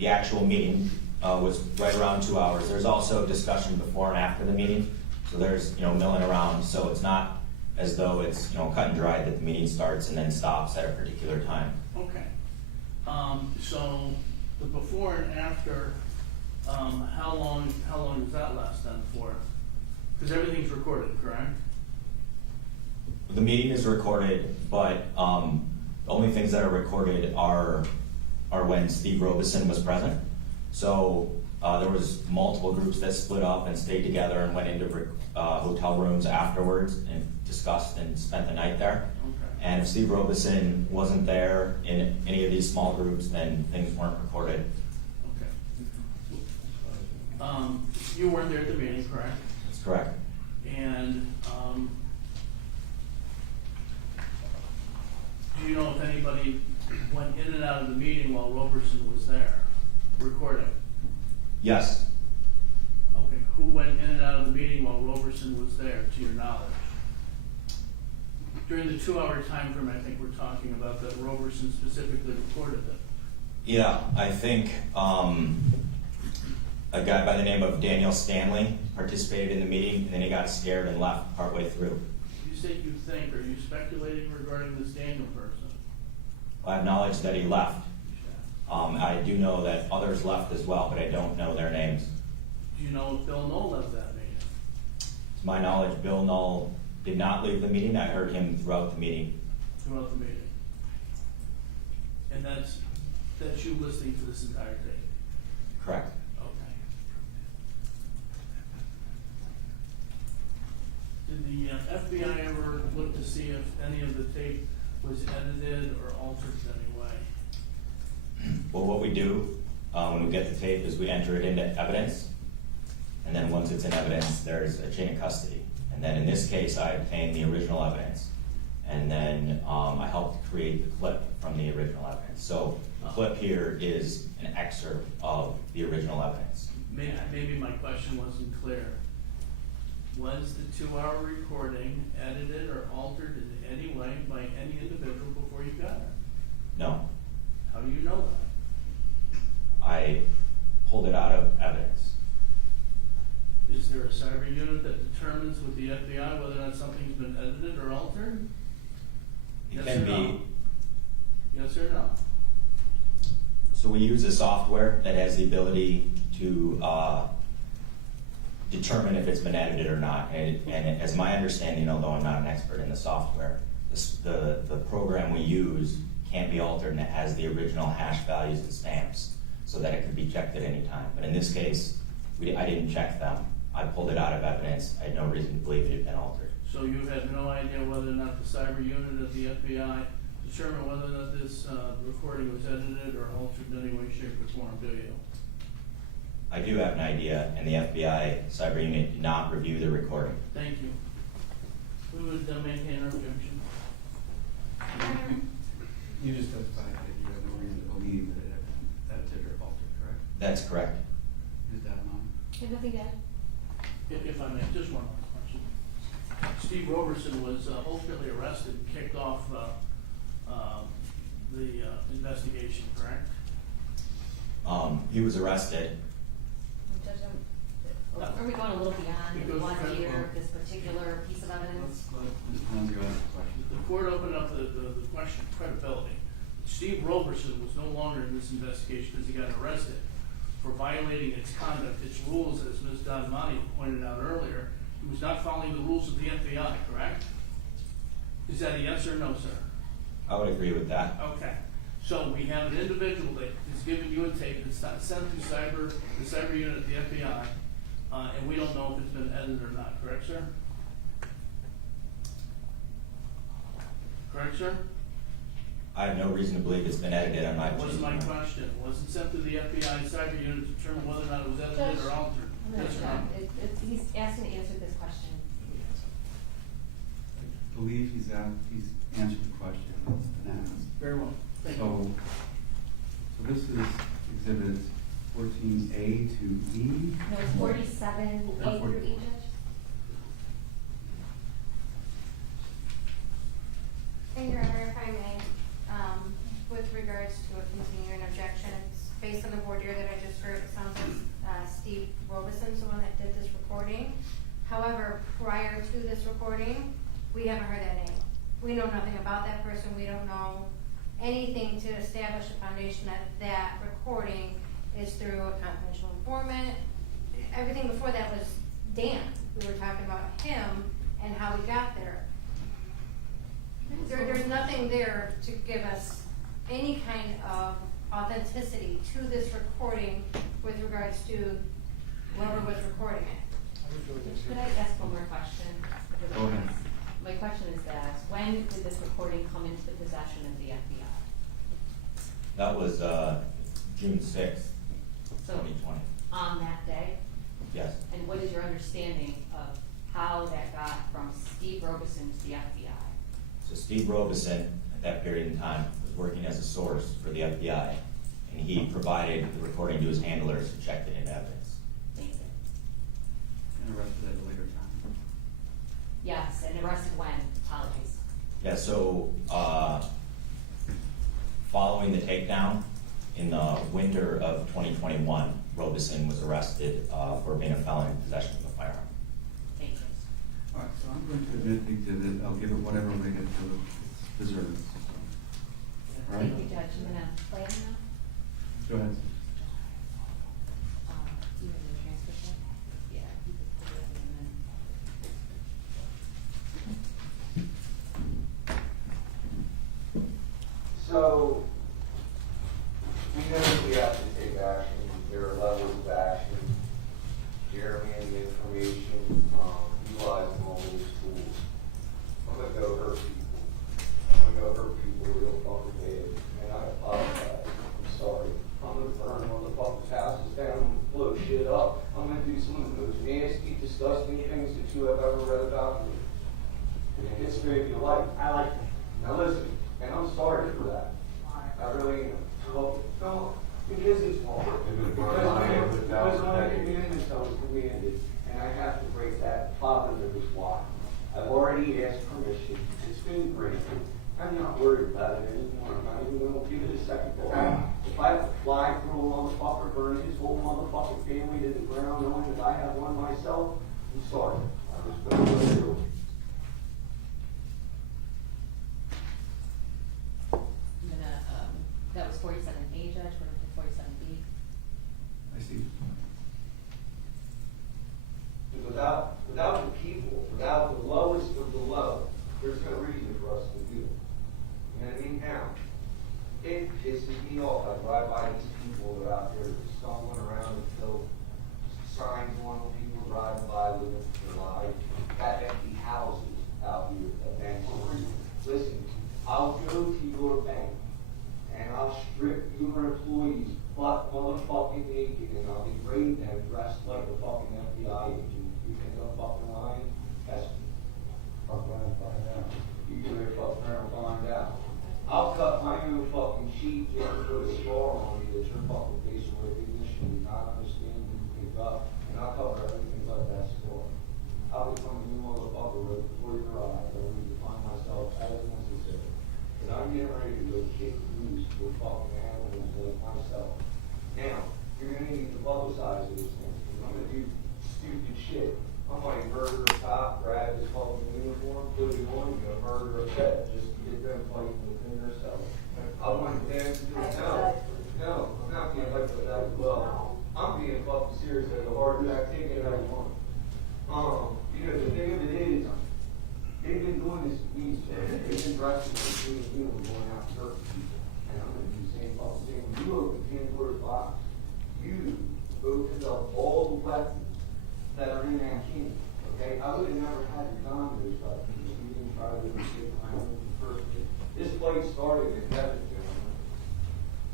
actual meeting was right around 2 hours. There's also discussion before and after the meeting. So there's, milling around. So it's not as though it's, cut and dried that the meeting starts and then stops at a particular time. Okay. So, the before and after, how long does that last then for? Because everything's recorded, correct? The meeting is recorded, but the only things that are recorded are when Steve Robeson was present. So there was multiple groups that split up and stayed together and went into hotel rooms afterwards and discussed and spent the night there. Okay. And if Steve Robeson wasn't there in any of these small groups, then things weren't recorded. Okay. You weren't there at the meeting, correct? That's correct. And, do you know if anybody went in and out of the meeting while Roberson was there, recording? Yes. Okay, who went in and out of the meeting while Roberson was there, to your knowledge? During the 2 hour time frame, I think we're talking about that Roberson specifically recorded it. Yeah, I think a guy by the name of Daniel Stanley participated in the meeting, and then he got scared and left partway through. You say you think, are you speculating regarding this Daniel person? I have knowledge that he left. I do know that others left as well, but I don't know their names. Do you know if Bill Knoll left that meeting? To my knowledge, Bill Knoll did not leave the meeting. I heard him throughout the meeting. Throughout the meeting? And that's you listening to this entire tape? Correct. Okay. Did the FBI ever look to see if any of the tape was edited or altered in any way? Well, what we do when we get the tape is we enter it into evidence, and then once it's in evidence, there's a chain of custody. And then in this case, I obtained the original evidence, and then I helped create the clip from the original evidence. So the clip here is an excerpt of the original evidence. Maybe my question wasn't clear. Was the 2-hour recording edited or altered in any way by any individual before you got it? No, How do you know that? I pulled it out of evidence. Is there a cyber unit that determines with the FBI whether or not something's been edited or altered? It Yes can or no? be. Yes or no? So we use a software that has the ability to determine if it's been edited or not. And as my understanding, although I'm not an expert in the software, the program we use can't be altered, and it has the original hash values and stamps so that it can be checked at any time. But in this case, I didn't check them. I pulled it out of evidence. I had no reason to believe it had been altered. So you had no idea whether or not the cyber unit of the FBI determined whether or not this recording was edited or altered in any way, shape, or form, do you? I do have an idea, and the FBI cyber unit did not review the recording. Thank you. We would maintain our objection. You just testified that you have no reason to believe that it had been edited or altered, correct? That's correct. Is that not? Nothing to add? If I may, just one last question. Steve Roberson was ultimately arrested and kicked off the investigation, correct? He was arrested. Judge, are we going a little beyond It goes one further. here, this particular piece of evidence? Ms. Nunzio has a question. The court opened up the question of credibility. Steve Roberson was no longer in this investigation because he got arrested for violating its conduct, its rules, as Ms. Donmani pointed out earlier. He was not following the rules of the FBI, correct? Is that a yes or no, sir? I would agree with that. Okay. So we have an individual that is giving you a tape that's not sent to the cyber unit at the FBI, and we don't know if it's been edited or not, correct, sir? Correct, sir? I have no reason to believe it's been edited. I'm not That wasn't my changing my- question. It wasn't sent to the FBI cyber unit to determine whether or not it was edited or altered. Yes or no? He's asking to answer this question. I believe he's answered the question that's been asked. Very well. Thank you. So this is exhibit 14A to E. No, it's 47, A through E, Judge? And Your Honor, if I may, with regards to a continuing objection, it's based on the voir dire that I just heard, it sounds like Steve Robeson's the one that did this recording. However, prior to this recording, we haven't heard that name. We know nothing about that person. We don't know anything to establish a foundation that that recording is through a confidential informant. Everything before that was Dan. We were talking about him and how we got there. There's nothing there to give us any kind of authenticity to this recording with regards to whoever was recording it. Could I ask one more question? Go ahead. My question is that, when did this recording come into the possession of the FBI? That was June 6th, So, 2020. on that day? Yes. And what is your understanding of how that got from Steve Robeson to the FBI? So Steve Robeson, at that period in time, was working as a source for the FBI, and he provided the recording to his handlers who checked it into evidence. Thank you. And arrested at a later time. Yes, and arrested when? Apologies. Yeah, so following the takedown, In the winter of 2021, Robeson was arrested for being a felon in possession of a firearm. Thank you. All right, so I'm going to admit the exhibit. I'll give it whatever weight it deserves. All right? Thank you, Judge. I'm gonna play it now. Go ahead. Do you have your transcript? Yeah, you could put it in then. So, we know we have to take action, there are levels of action, Jeremy and the information, utilizing all these tools. I'm gonna go hurt people. I'm gonna go hurt people real fucking bad, and I apologize. I'm sorry. I'm gonna burn motherfuckers' houses down, I'm gonna blow shit up. I'm gonna do some of the most nasty, disgusting things that you have ever read about me. And it gets me if you like. I like it. Now listen, and I'm sorry for that. I really am. No, because it's wrong. Because my commandments I was commanded, and I have to break that. Father, that was why. I've already asked permission. It's been granted. I'm not worried about it anymore. I'm not even going to give it a second thought. If I have to fly through a motherfucker, burn his whole motherfucking family to the ground, knowing that I have one myself, I'm sorry. I was going to do it. I'm gonna, that was 47A, Judge, we're up to 47B. I see. Without the people, without the lowest of the low, there's no reason for us to do it. You know what I mean? Now, it pisses me off. I drive by these people that are out there stumbling around until signs on them, people driving by with their lives, got empty houses out here at Bank Street. Listen, I'll go to your bank and I'll strip your employees butt motherfucking naked and I'll degrade them dressed like a fucking FBI agent. You think I'm fucking lying? That's fuck around and find out. You can really fuck around and find out. I'll cut my own fucking sheet just to put a scar on me that your fucking facial recognition does not understand and pick up, and I'll cover everything but that scar. I'll become a new motherfucker right before your eyes. I need to find myself as necessary. But I'm getting ready to go kick loose with fucking animals like myself. Now, you're gonna need to publicize these things. I'm gonna do stupid shit. I might murder a cop, grab his fucking uniform, put it on, and go murder a vet just to get them fighting within themselves. I want them to do it. No, I'm not being like that as well. I'm being fucking serious at the heart. I take it out of one. You know, the thing of it is, they've been doing this to me, so they've been dressing like doing going out to hurt people. And I'm gonna do the same fucking thing. When you open Pandora's box, you opened up all the weapons that are in that can. Okay? I would have never had to done those weapons if you didn't try to take my own first. This fight started in heaven, gentlemen.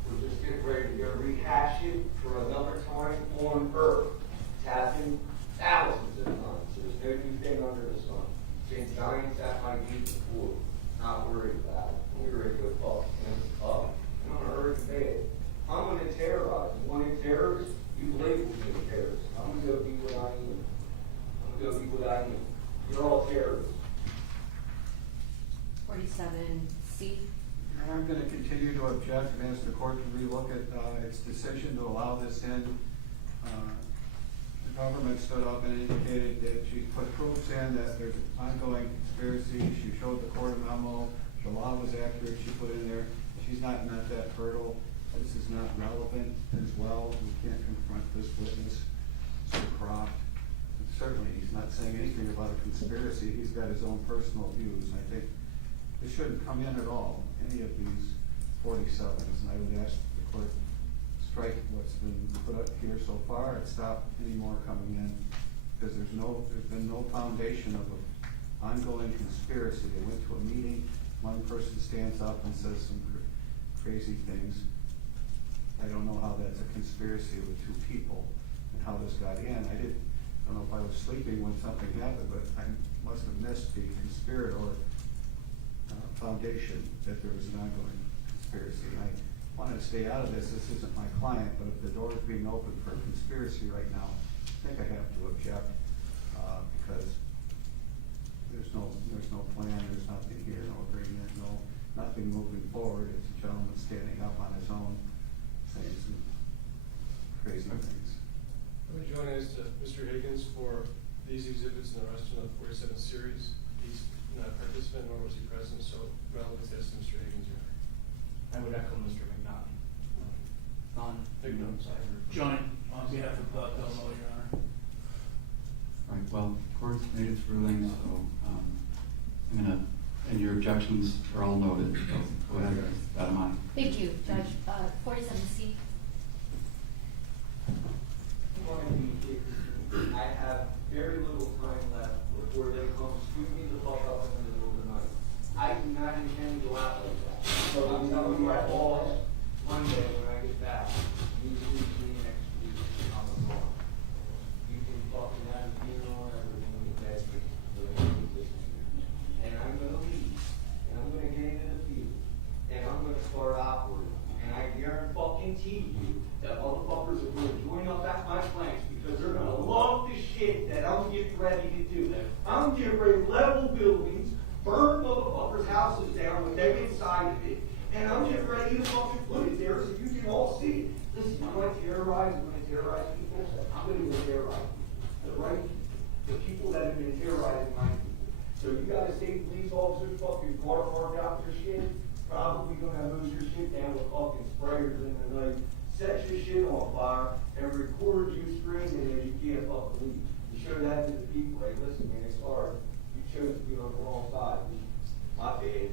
We're just getting ready to go rehash it for another time on earth. It's happened thousands of times. There's no new thing under the sun. Been giants at my gate before. Not worried about it. We're ready to go fuck things up. And I'm gonna hurt bad. I'm gonna terrorize. You want a terrorist? You labeled me a terrorist. I'm gonna go be what I am. I'm gonna go be what I am. You're all terrorists. 47C. And I'm gonna continue to object and ask the court to relook at its decision to allow this in. The government stood up and indicated that she put proofs in that there's ongoing conspiracy. She showed the court a memo. The law was accurate. She put in there. She's not met that hurdle. This is not relevant as well. We can't confront this witness, Sir Croft. And certainly, he's not saying anything about a conspiracy. He's got his own personal views. I think it shouldn't come in at all, any of these 47s. And I would ask the court to strike what's been put up here so far and stop any more coming in, because there's been no foundation of an ongoing conspiracy. They went to a meeting, one person stands up and says some crazy things. I don't know how that's a conspiracy with two people and how this got in. I don't know if I was sleeping when something happened, but I must have missed the conspirator foundation that there was an ongoing conspiracy. And I wanted to stay out of this. This isn't my client, but if the door is being opened for a conspiracy right now, I think I have to object because there's no plan, there's nothing here, no agreement, nothing moving forward. It's a gentleman standing up on his own, saying Thanks. I'm joining us to Mr. Higgins for these exhibits and the rest of the 47 series. He's not a participant, nor was he present, so relevant to this, Mr. Higgins, Your Honor. I would echo Mr. McNaughton. Join on behalf of Bill, Your Honor. All right, well, the court's made its ruling, so I'm gonna, and your objections are all noted, so go ahead, with that in mind. Thank you, Judge. 47C. I have very little time left before they come scoop me the fuck up in the middle of the night. I do not intend to go out like that. So I'm telling you my boss, Monday when I get back, you can meet me next week on the floor. You can fucking have a dinner or whatever when you get back here. And I'm gonna leave, and I'm gonna get into the field, and I'm gonna start operating. And I guarantee you that motherfuckers are gonna join up at my flanks because they're gonna love the shit that I'm getting ready to do. I'm getting ready to level buildings, burn motherfuckers' houses down with them inside of it, and I'm getting ready to fucking put it there so you can all see it. Listen, I'm gonna terrorize people. I'm gonna go terrorize people. The right people. The people that have been terrorizing my people. So you got a state police officers fucking car parked out your shit, probably gonna lose your shit down with fucking sprayers in the night, set your shit on fire, and record you screaming as you can't fucking leave. You show that to the people, like, listen man, it's hard. You chose to be on the wrong side. My bad.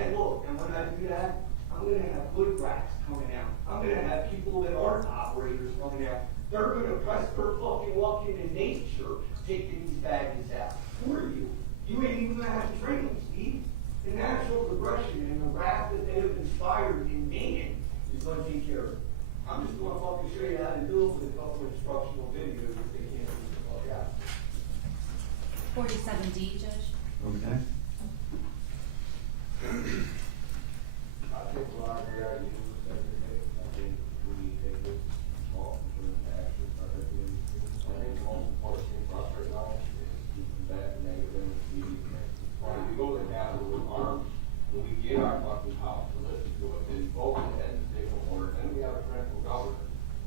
And look, and when I do that, I'm gonna have hood rats coming out. I'm gonna have people that aren't operators coming out. They're gonna press their fucking luck into nature, taking these badges out. Who are you? You ain't even gonna have to train them, Steve. The natural progression and the wrath that they have inspired in man is gonna take care of it. I'm just gonna fucking show you how to do it with a couple of instructional videos if they can't do the fuck out. 47D, Judge. Okay. I think a lot of the ideas every day. I think we need to take this small and action. I think the most important thing for us right now is keeping that negative energy. When we go to battle with arms, when we get our fucking house to listen to it, then vote and take an order, then we have a Continental governor.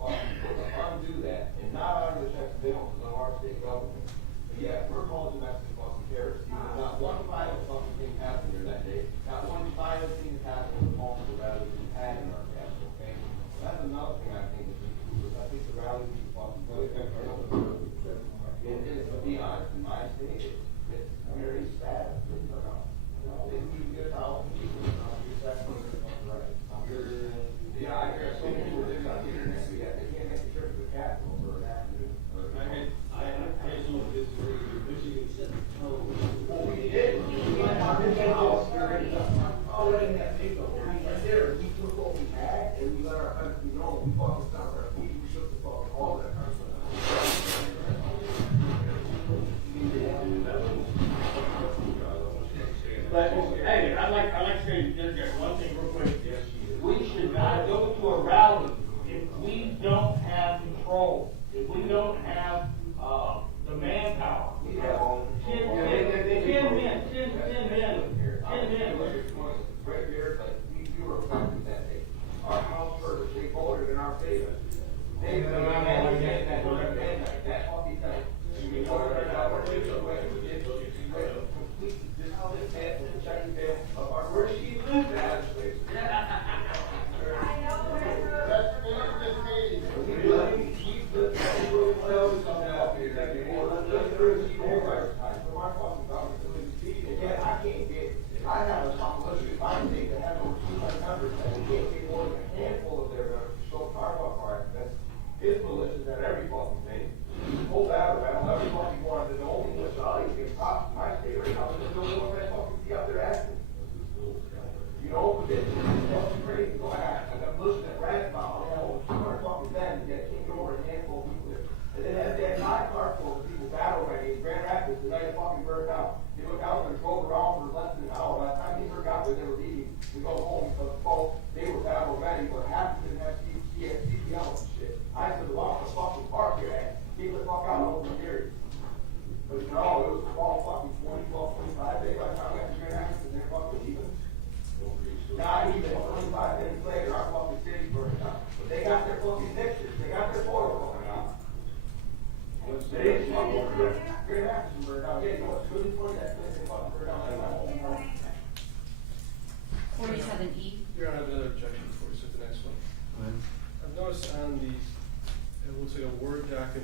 Undo that, and not under the checks and balances of our state government. But yeah, we're calling domestic fucking terrorists. Not one violent fucking thing happened here that day. Not one violent thing happened with multiple rallies we've had in our capital, okay? That's another thing I think is important. I think the rallies we fucking put in and to be honest, in my opinion, it's very sad. They need to get out and people, you're definitely right. Yeah, I hear so many people live on the internet, so yeah, they can't make the trip to the Capitol or an afternoon. I personally disagree with Michigan City. Well, we did. We went out in the house. Already that big though. Right there, we took what we had and we let our country know. We fucking stopped our feet. We shook the fucking all that kind of stuff. But, hey, I'd like to say just one thing real quick. We should not go to a rally if we don't have control, if we don't have, the manpower. We have all. 10 men. Right here, like, we were affected that day. Our house heard a big order in our favor. They were that fucking thing. We ordered it out, we're just away, we did, completely dismantled the check and bail of our, where she lived at. I know where. That's the meeting. We let him keep the something up here, that they want to keep everybody's time. So my fucking government doing speed, again, I can't get, I have a coalition, I think, that have over 200 members, and we can't get more than a handful of their members to show power up our activists. His militias at every fucking thing. Pull that around, every fucking one, the only which I get props in my state right now, there's no one that fucking see out there acting. You know, but this is fucking crazy, go ahead, and I'm listening at Rathbone, they have over 200 fucking men, you got king over a handful of people there. And then that high car full of people battle ready in Grand Rapids, the night it fucking burned out. They went out and drove around for less than an hour, by the time they forgot where they were leaving, we go home because they were battle ready, but half of them didn't have CPL and shit. I said, well, the fucking park here, man. Get the fuck out of open area. But no, it was all fucking 20, 12, 25 days. By the time we got to Grand Rapids, and they're fucking even. Not even 25 minutes later, our fucking city burned down. But they got their fucking pictures. They got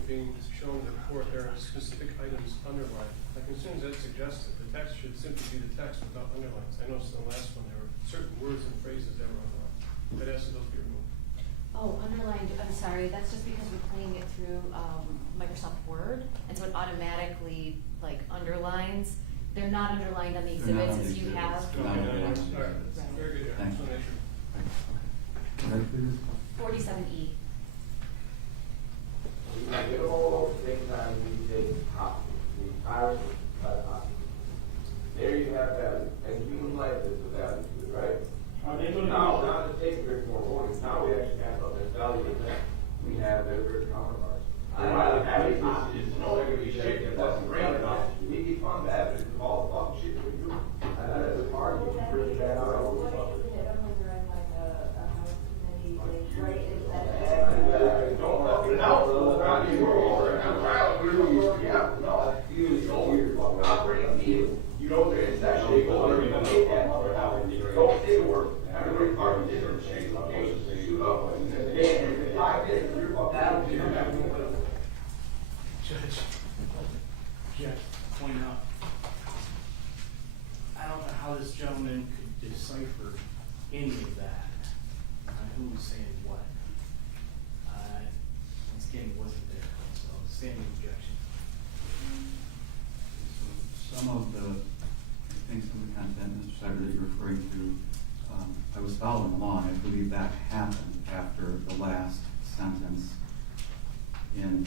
being shown in the report, there are specific items underlined. My concern is that suggests that the text should simply be the text without underlines. I noticed in the last one, there were certain words and phrases that were underlined. I'd ask that those be removed. Oh, underlined, I'm sorry, that's just because we're playing it through Microsoft Word, and so it automatically, like, underlines. They're not underlined on the They're not exhibits on the as you exhibits. have. They're not on the All exhibits. right, very good, John. Thank Just you. want to make sure. Right, please. 47E. Get all the same time you take copy, the Irish copy. There you have value, and human life is the value to it, right? Are they gonna Now, not to take it more warning, now we actually have something that's valuable that we have their written counterparts. I rather have it, it's no every shit that doesn't bring it up. We need fun to have it, it's all the fucking shit that we do. And that is hard, you can bring that out all the fucking. Don't fucking it out, I mean, we're over it, I'm proud, yeah, no, you know, operating field, you know, it's actually go there, you can make that mother out, don't say a word, everybody part of different change locations, shoot up, and then 5 days, you're fucking. Judge, point out, I don't know how this gentleman could decipher any of that, on who was saying what. Once again, he wasn't there, so standing objection. So some of the things from the content, Mr. Cyber, that you're referring to, I was following along. I believe that happened after the last sentence in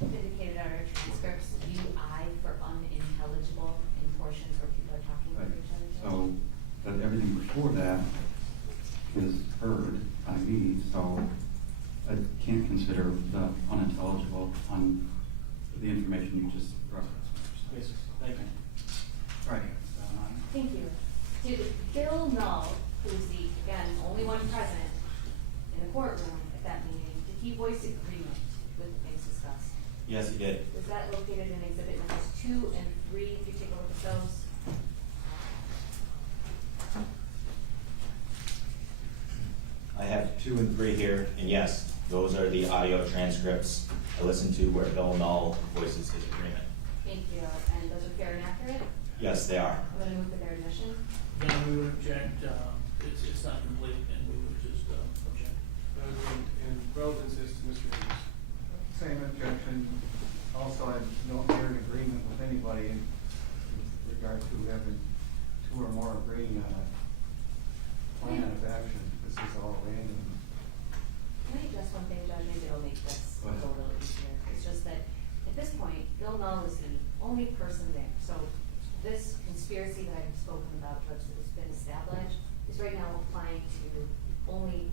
Indicated on our transcripts, UI for unintelligible in portions where people are talking right. over each other. So, but everything before that is heard by me, so I can't consider the unintelligible on the information you just referenced. Yes, sir. Thank you. All right. Thank you. Did Bill Null, who's the, again, only one present in the courtroom at that meeting, did he voice agreement with the things discussed? Yes, he did. Is that located in exhibit numbers 2 and 3? If you take a look at those. I have 2 and 3 here, and yes, those are the audio transcripts I listened to where Bill Null voices his agreement. Thank you. And those are fair and accurate? Yes, they are. I'm going to move for their admission. Again, we would object, it's not complete, and we would just object. And relevance is to Mr. Higgins. Same objection. Also, I don't hear an agreement with anybody in regard to having 2 or more agreeing on a plan of action. This is all random. Can I address one thing, Judge? Maybe it'll make this Go a ahead. little easier. It's just that at this point, Bill Null is the only person there. So this conspiracy that I've spoken about, Judge, that has been established, is right now applying to only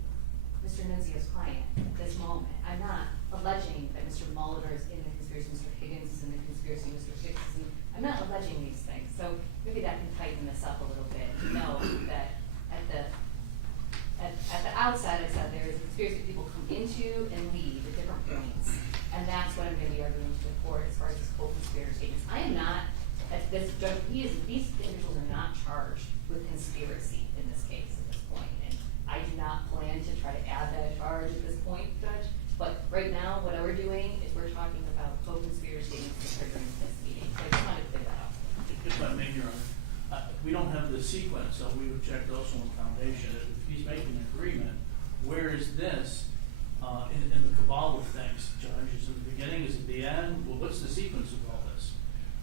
Mr. Nunzio's client at this moment. I'm not alleging that Mr. Molitor is in the conspiracy, Mr. Higgins is in the conspiracy, Mr. Hicks is in. I'm not alleging these things. So maybe that can tighten this up a little bit. Know that at the outset, I said there is a conspiracy people come into and leave at different points. And that's what I'm going to be arguing to the court as far as this co-conspirator statements. I am not, as this judge, these individuals are not charged with conspiracy in this case at this point. And I do not plan to try to add that charge at this point, Judge. But right now, what we're doing is we're talking about co-conspirator statements that are during this meeting. So I just wanted to clear that up. If I may, Your Honor, we don't have the sequence, so we would check also on the foundation. If he's making an agreement, where is this in the cabal of things, Judge? Is it at the beginning, is it the end? Well, what's the sequence of all this?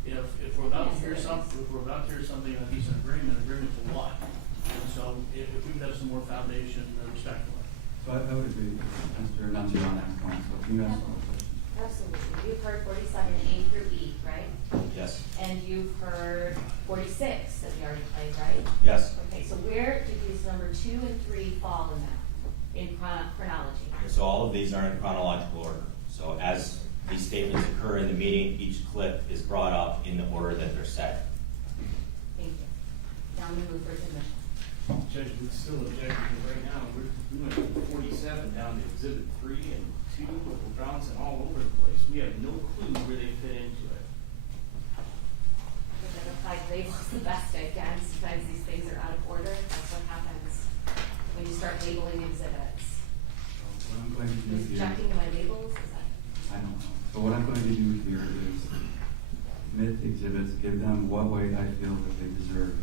If we're about to hear something, that he's in agreement to what? And so if we could have some more foundation respectfully. So I would agree with Mr. Nunzio on that point. So can you ask all the questions? Absolutely. You've heard 47 A through E, right? Yes. And you've heard 46 that we already played, right? Yes. Okay, so where did these number 2 and 3 fall in that, in chronology? So all of these are in chronological order. So as these statements occur in the meeting, each clip is brought up in the order that they're said. Thank you. Now I'm going to move for submission. Judge, we still object because right now we're doing 47 down to exhibit 3 and 2. We're bouncing all over the place. We have no clue where they fit into it. I've applied labels the best I can. Sometimes these things are out of order. That's what happens when you start labeling exhibits. So What I'm going to do Is here, objecting to my labels, is that? I don't know. So what I'm going to do here is submit the exhibits, give them what weight I feel that they deserve.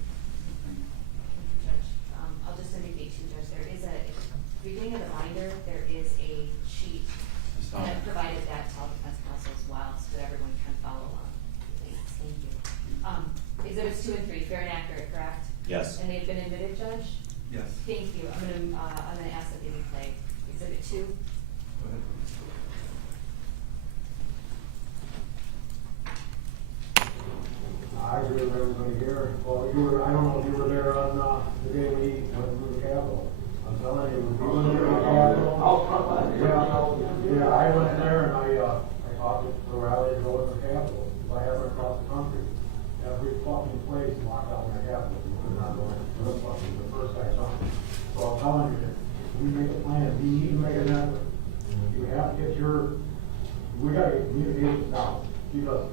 Judge, I'll just indicate to Judge, there is a, at the beginning of the binder, there is a sheet. saw And I've that. provided that to all defense counsel as well, so that everyone can follow along. Please, thank you. Exhibits 2 and 3, fair and accurate, correct? Yes. And they've been admitted, Judge? Yes. Thank you. I'm gonna ask that they be played. Exhibit 2. Go ahead. I agree with everybody here. Well, I don't know if you were there on, the day we went through the Capitol. I'm telling you, we went through the Capitol. Yeah, I went there and I talked to the rally to go to the Capitol. I have it across the country. Every fucking place locked out in the Capitol. We could not go in. That's fucking the first I saw. So I'm telling you, we make a plan. We need to make a network. You have to get we gotta get communications down. Because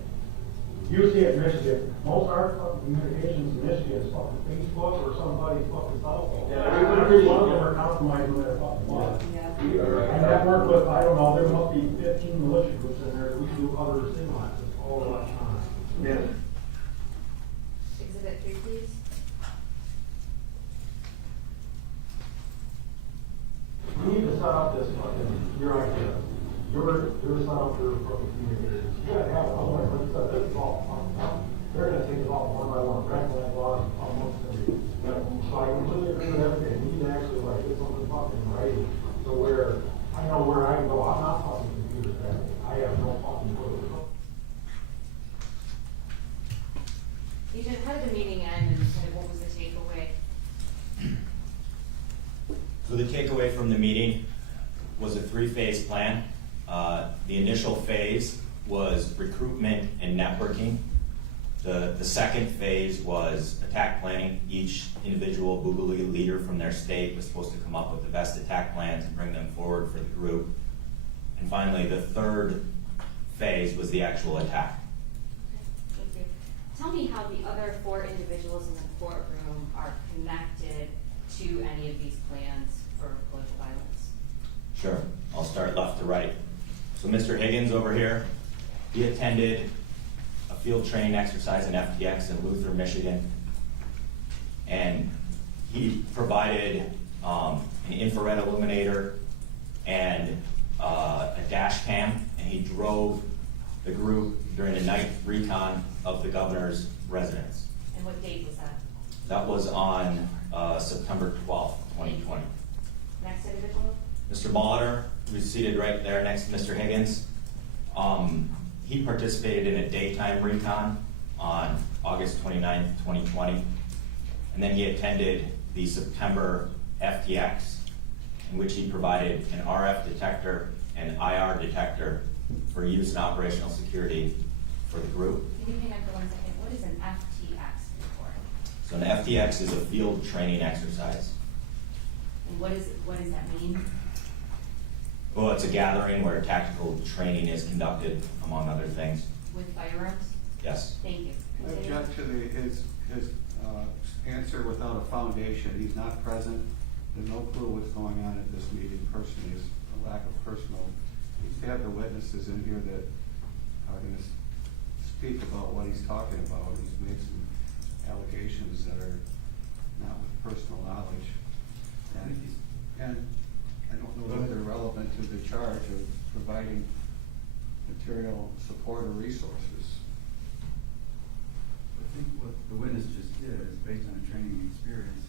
you see it in Michigan, most of our fucking communications in Michigan is fucking Facebook or somebody's fucking cell phone. Yeah. Every one of them are compromising their fucking lives. Yeah. And that work with, I don't know, there must be 15 militia groups in there that we do other simulations all the time. Yeah. Exhibit 3, please. You need to set up this fucking, your idea. You're set up for fucking communications. You gotta have it, otherwise, like I said, this is all fucking tough. They're gonna take it all one by one, regulate laws, almost every. So I completely agree with everything. We need to actually like get something fucking right, so where, I know where I can go, I'm not fucking computer savvy. I have no fucking clue. Agent, how did the meeting end and kind of what was the takeaway? So the takeaway from the meeting was a 3-phase plan. The initial phase was recruitment and networking. The second phase was attack planning. Each individual Boogaloo leader from their state was supposed to come up with the best attack plans and bring them forward for the group. And finally, the third phase was the actual attack. Thank you. Tell me how the other 4 individuals in the courtroom are connected to any of these plans for political violence. Sure, I'll start left to right. So Mr. Higgins over here, he attended a field training exercise in FTX in Luther, Michigan. And he provided an infrared illuminator and a dash cam, and he drove the group during a night recon of the governor's residence. And what date was that? That was on September 12th, 2020. Next individual? Mr. Molitor, who's seated right there next to Mr. Higgins, he participated in a daytime recon on August 29th, 2020. And then he attended the September FTX, in which he provided an RF detector and IR detector for use in operational security for the group. Can you hang on for 1 second? What is an FTX report? So an FTX is a field training exercise. And what does that mean? Well, it's a gathering where tactical training is conducted, among other things. With firearms? Yes. Thank you. I Continue. object to his answer without a foundation. He's not present. There's no clue what's going on at this meeting personally. It's a lack of personal. You have the witnesses in here that are going to speak about what he's talking about. He's made some allegations that are not with personal knowledge. And I don't know if they're relevant to the charge of providing material support or resources. I think what the witness just did is based on a training experience,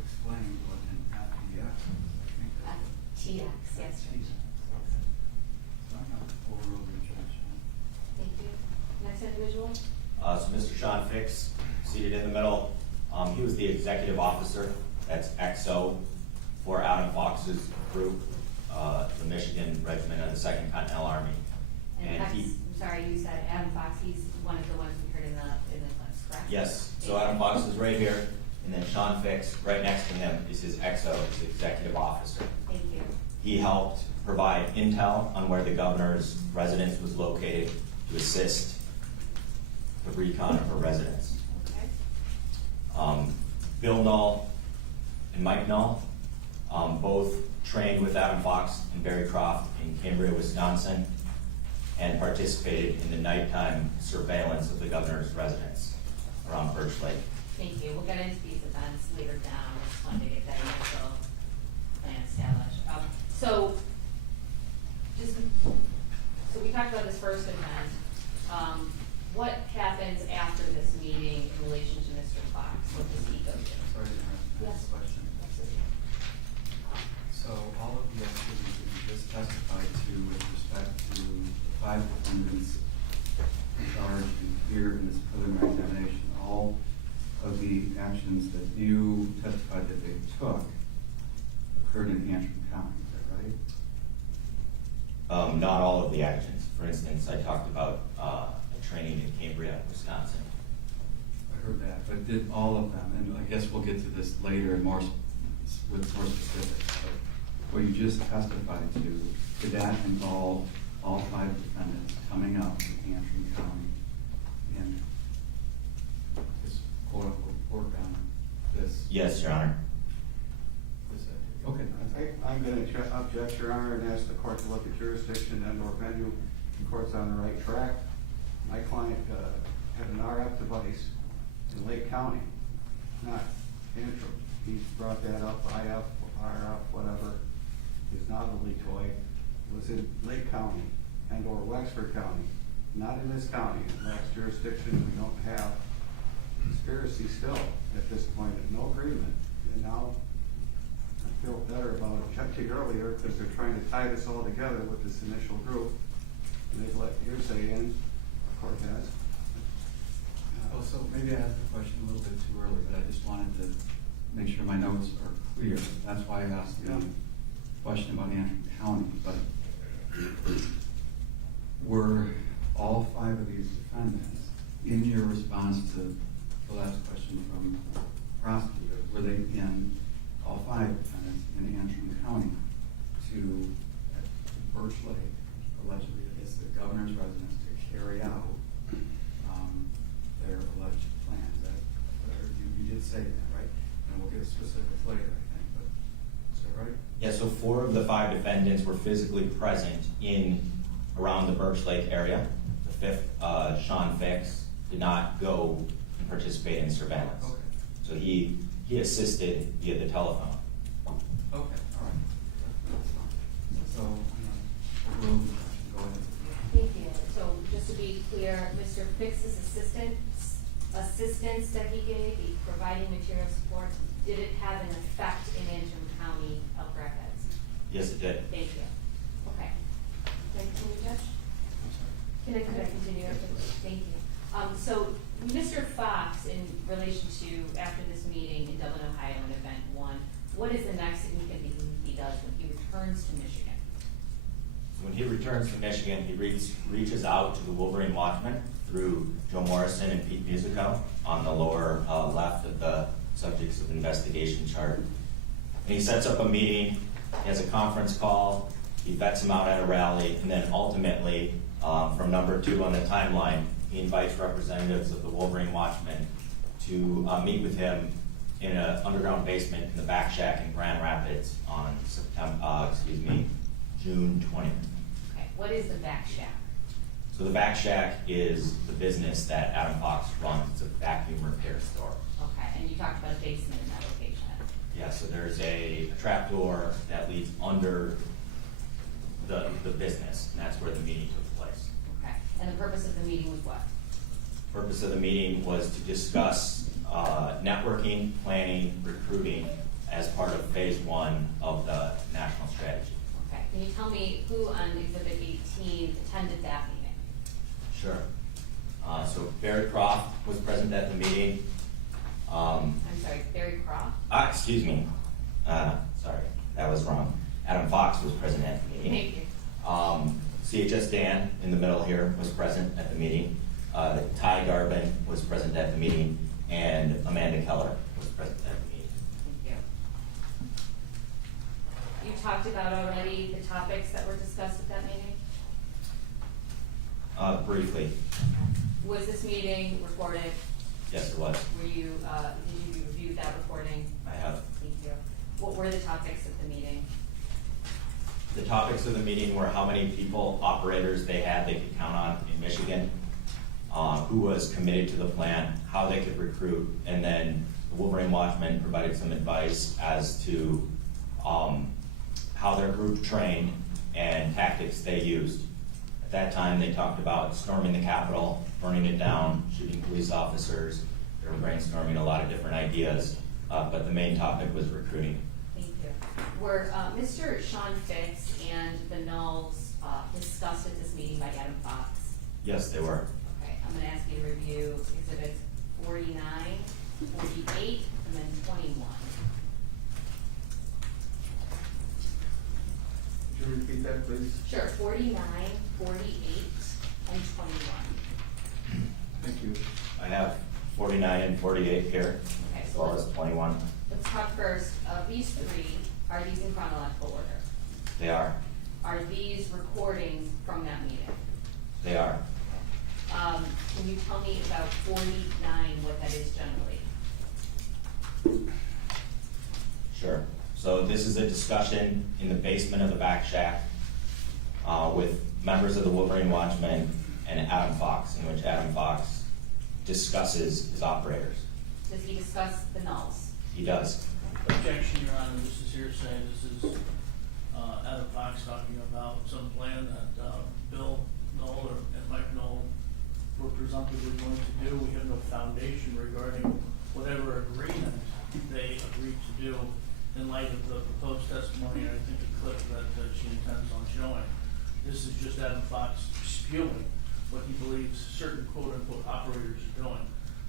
explain what an FTX is. I think that's FTX, yes. So I'm not overruling the judge. Thank you. Next individual? So Mr. Sean Fix, seated in the middle, he was the executive officer, that's XO, for Adam Fox's group, the Michigan Regiment of the 2nd Continental Army. And And he, I'm sorry, you said Adam Fox, he's one of the ones we heard in the clips, correct? yes, so Adam Fox is right here, and then Sean Fix, right next to him, is his XO, his executive officer. Thank you. He helped provide intel on where the governor's residence was located to assist the recon of her residence. Okay. Bill Null and Mike Null, both trained with Adam Fox and Barry Croft in Cambria, Wisconsin, and participated in the nighttime surveillance of the governor's residence around Birch Lake. Thank you. We'll get into these events later down. I just wanted to get that initial plan established. So we talked about this first event. What happens after this meeting in relation to Mr. Fox? What does he go to? Sorry to interrupt. Yes. Question. Absolutely. So all of the activities that you just testified to with respect to the 5 defendants charged here in this preliminary examination, all of the actions that you testified that they took occurred in Antrim County, is that right? Not all of the actions. For instance, I talked about a training in Cambria, Wisconsin. I heard that, but did all of them, and I guess we'll get to this later and with more specifics, but what you just testified to, did that involve all 5 defendants coming up to Antrim County and this quote-unquote work on this? Yes, Your Honor. This activity? Okay. I'm going to object, Your Honor, and ask the court to look at jurisdiction and/or venue. The court's on the right track. My client had an RF device in Lake County, not Antrim. He brought that up, IF, RF, whatever. His novelty toy was in Lake County and/or Wexford County, not in this county. It lacks jurisdiction. We don't have conspiracy still at this point, no agreement. And now I feel better about objecting earlier because they're trying to tie this all together with this initial group. And they've let hearsay in, the court has. Oh, so maybe I asked the question a little bit too early, but I just wanted to make sure my notes are clear. That's why I asked the question about Antrim County, but were all 5 of these defendants, in your response to the last question from the prosecutor, were they in, all 5 defendants in Antrim County to Birch Lake, allegedly against the governor's residence, to carry out their alleged plans? You did say that, right? And we'll get specifics later, I think, but is that right? Yeah, so 4 of the 5 defendants were physically present in around the Birch Lake area. The 5th, Sean Fix, did not go and participate in surveillance. Okay. So he assisted via the telephone. Okay, all right. That's fine. So, go ahead. Thank you. So just to be clear, Mr. Fix's assistance that he gave, the providing material support, did it have an effect in Antrim County of Rapids? Yes, it did. Thank you. Okay. Can I continue, Judge? Could I continue? Thank you. So Mr. Fox, in relation to after this meeting in Dublin, Ohio, in event 1, what is the next significant thing he does when he returns to Michigan? When he returns to Michigan, he reaches out to the Wolverine Watchmen through Joe Morrison and Pete Musico on the lower left of the subjects of investigation chart. And he sets up a meeting, he has a conference call, he vets him out at a rally, and then ultimately, from number 2 on the timeline, he invites representatives of the Wolverine Watchmen to meet with him in an underground basement in the back shack in Grand Rapids on June 20th. Okay, what is the back shack? So the back shack is the business that Adam Fox runs. It's a vacuum repair store. Okay, and you talked about a basement in that location. Yeah, so there's a trap door that leads under the business, and that's where the meeting took place. Okay, and the purpose of the meeting was what? Purpose of the meeting was to discuss networking, planning, recruiting as part of phase 1 of the national strategy. Okay, can you tell me who on Exhibit 18 attended that meeting? Sure. So Barry Croft was present at the meeting. I'm sorry, Barry Croft? Excuse me. Sorry, that was wrong. Adam Fox was present at the meeting. Thank you. CHS Dan in the middle here was present at the meeting. Ty Garbin was present at the meeting, and Amanda Keller was present at the meeting. Thank you. You talked about already the topics that were discussed at that meeting? Briefly. Was this meeting recorded? Yes, it was. Were you, did you review that recording? I have. Thank you. What were the topics of the meeting? The topics of the meeting were how many people, operators they had they could count on in Michigan, who was committed to the plan, how they could recruit, and then the Wolverine Watchmen provided some advice as to how their group trained and tactics they used. At that time, they talked about storming the Capitol, burning it down, shooting police officers. They were brainstorming a lot of different ideas, but the main topic was recruiting. Thank you. Were Mr. Sean Fix and the Nulls discussed at this meeting by Adam Fox? Yes, they were. Okay, I'm gonna ask you to review exhibits 49, 48, and then 21. Could you repeat that, please? Sure, 49, 48, and 21. Thank you. I have 49 and 48 here, Okay, as so well as 21. let's talk first. These three, are these in chronological order? They are. Are these recordings from that meeting? They are. Can you tell me about 49, what that is generally? Sure. So this is a discussion in the basement of the back shack with members of the Wolverine Watchmen and Adam Fox, in which Adam Fox discusses his operators. Does he discuss the Nulls? He does. Objection, Your Honor, this is hearsay. This is Adam Fox talking about some plan that Bill Knoll and Mike Knoll were presumptively going to do. We have no foundation regarding whatever agreement they agreed to do in light of the proposed testimony, and I think the clip that she intends on showing. This is just Adam Fox spewing what he believes certain quote-unquote operators are doing.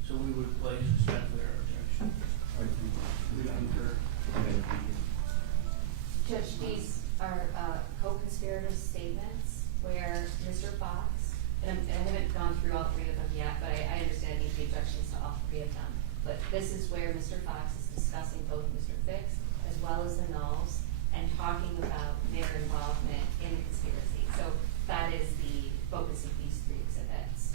So we would place respectfully our objection. We concur. Judge, these are co-conspirator statements where Mr. Fox, and I haven't gone through all three of them yet, but I understand the objections to all three of them. But this is where Mr. Fox is discussing both Mr. Fix as well as the Nulls and talking about their involvement in the conspiracy. So that is the focus of these three exhibits.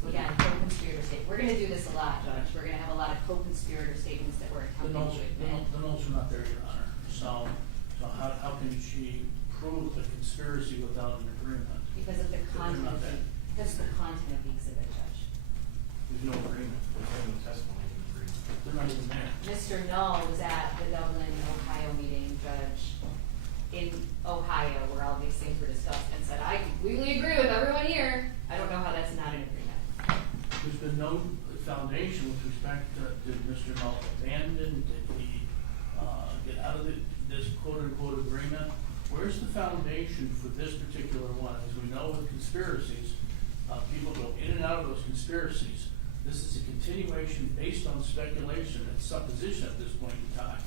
So again, co-conspirator statement. We're gonna do this a lot, Judge. We're gonna have a lot of co-conspirator statements that we're The attempting Knolls, to admit. the Knolls are not there, Your Honor. So how can she prove the conspiracy without an agreement? Because of the They're content, not there. because of the content of the exhibit, Judge. There's no agreement. There's no testimony in the agreement. They're not even there. Mr. Null was at the Dublin, Ohio meeting, Judge, in Ohio, where all these things were discussed, and said, I completely agree with everyone here. I don't know how that's not an agreement. There's been no foundation with respect to, did Mr. Null abandon, did he get out of this quote-unquote agreement? Where's the foundation for this particular one? As we know with conspiracies, people go in and out of those conspiracies. This is a continuation based on speculation and supposition at this point in time.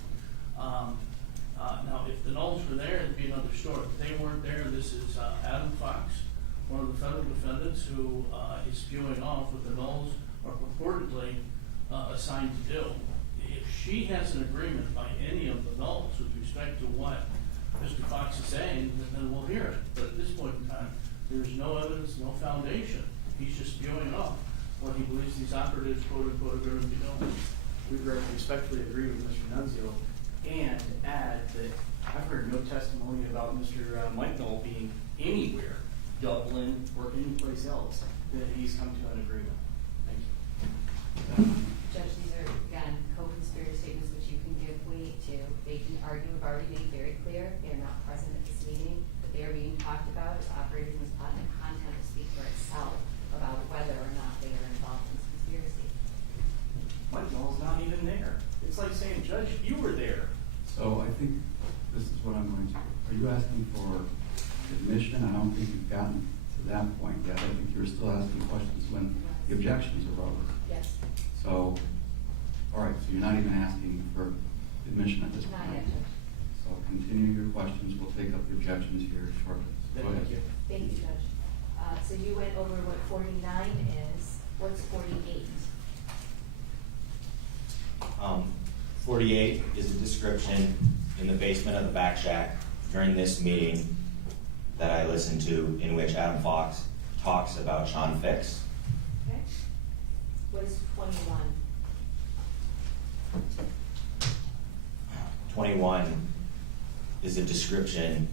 Now, if the Knolls were there, it'd be another story. If they weren't there, this is Adam Fox, one of the federal defendants who is spewing off what the Knolls are purportedly assigned to do. If she has an agreement by any of the Knolls with respect to what Mr. Fox is saying, then we'll hear it. But at this point in time, there's no evidence, no foundation. He's just spewing off what he believes these operatives, quote-unquote, are going to be doing. We respectfully agree with Mr. Nunzio and add that I've heard no testimony about Mr. Mike Knoll being anywhere, Dublin or anyplace else, that he's come to an agreement. Thank you. Judge, these are, again, co-conspirator statements which you can give weight to. They can argue, have already made very clear, they are not present at this meeting, but they are being talked about as operators in this plot, and the content will speak for itself about whether or not they are involved in this conspiracy. Mike Knoll's not even there. It's like saying, Judge, you were there. So I think this is what I'm going to, are you asking for admission? I don't think you've gotten to that point yet. I think you're still asking questions when the objections are over. Yes. So, all right, so you're not even asking for admission at this point? Not yet, Judge. So continue your questions. We'll take up the objections here shortly. Go ahead. Thank you. Thank you, Judge. So you went over what 49 is. What's 48? 48 is a description in the basement of the back shack during this meeting that I listened to, in which Adam Fox talks about Sean Fix. Okay. What is 21? 21 is a description,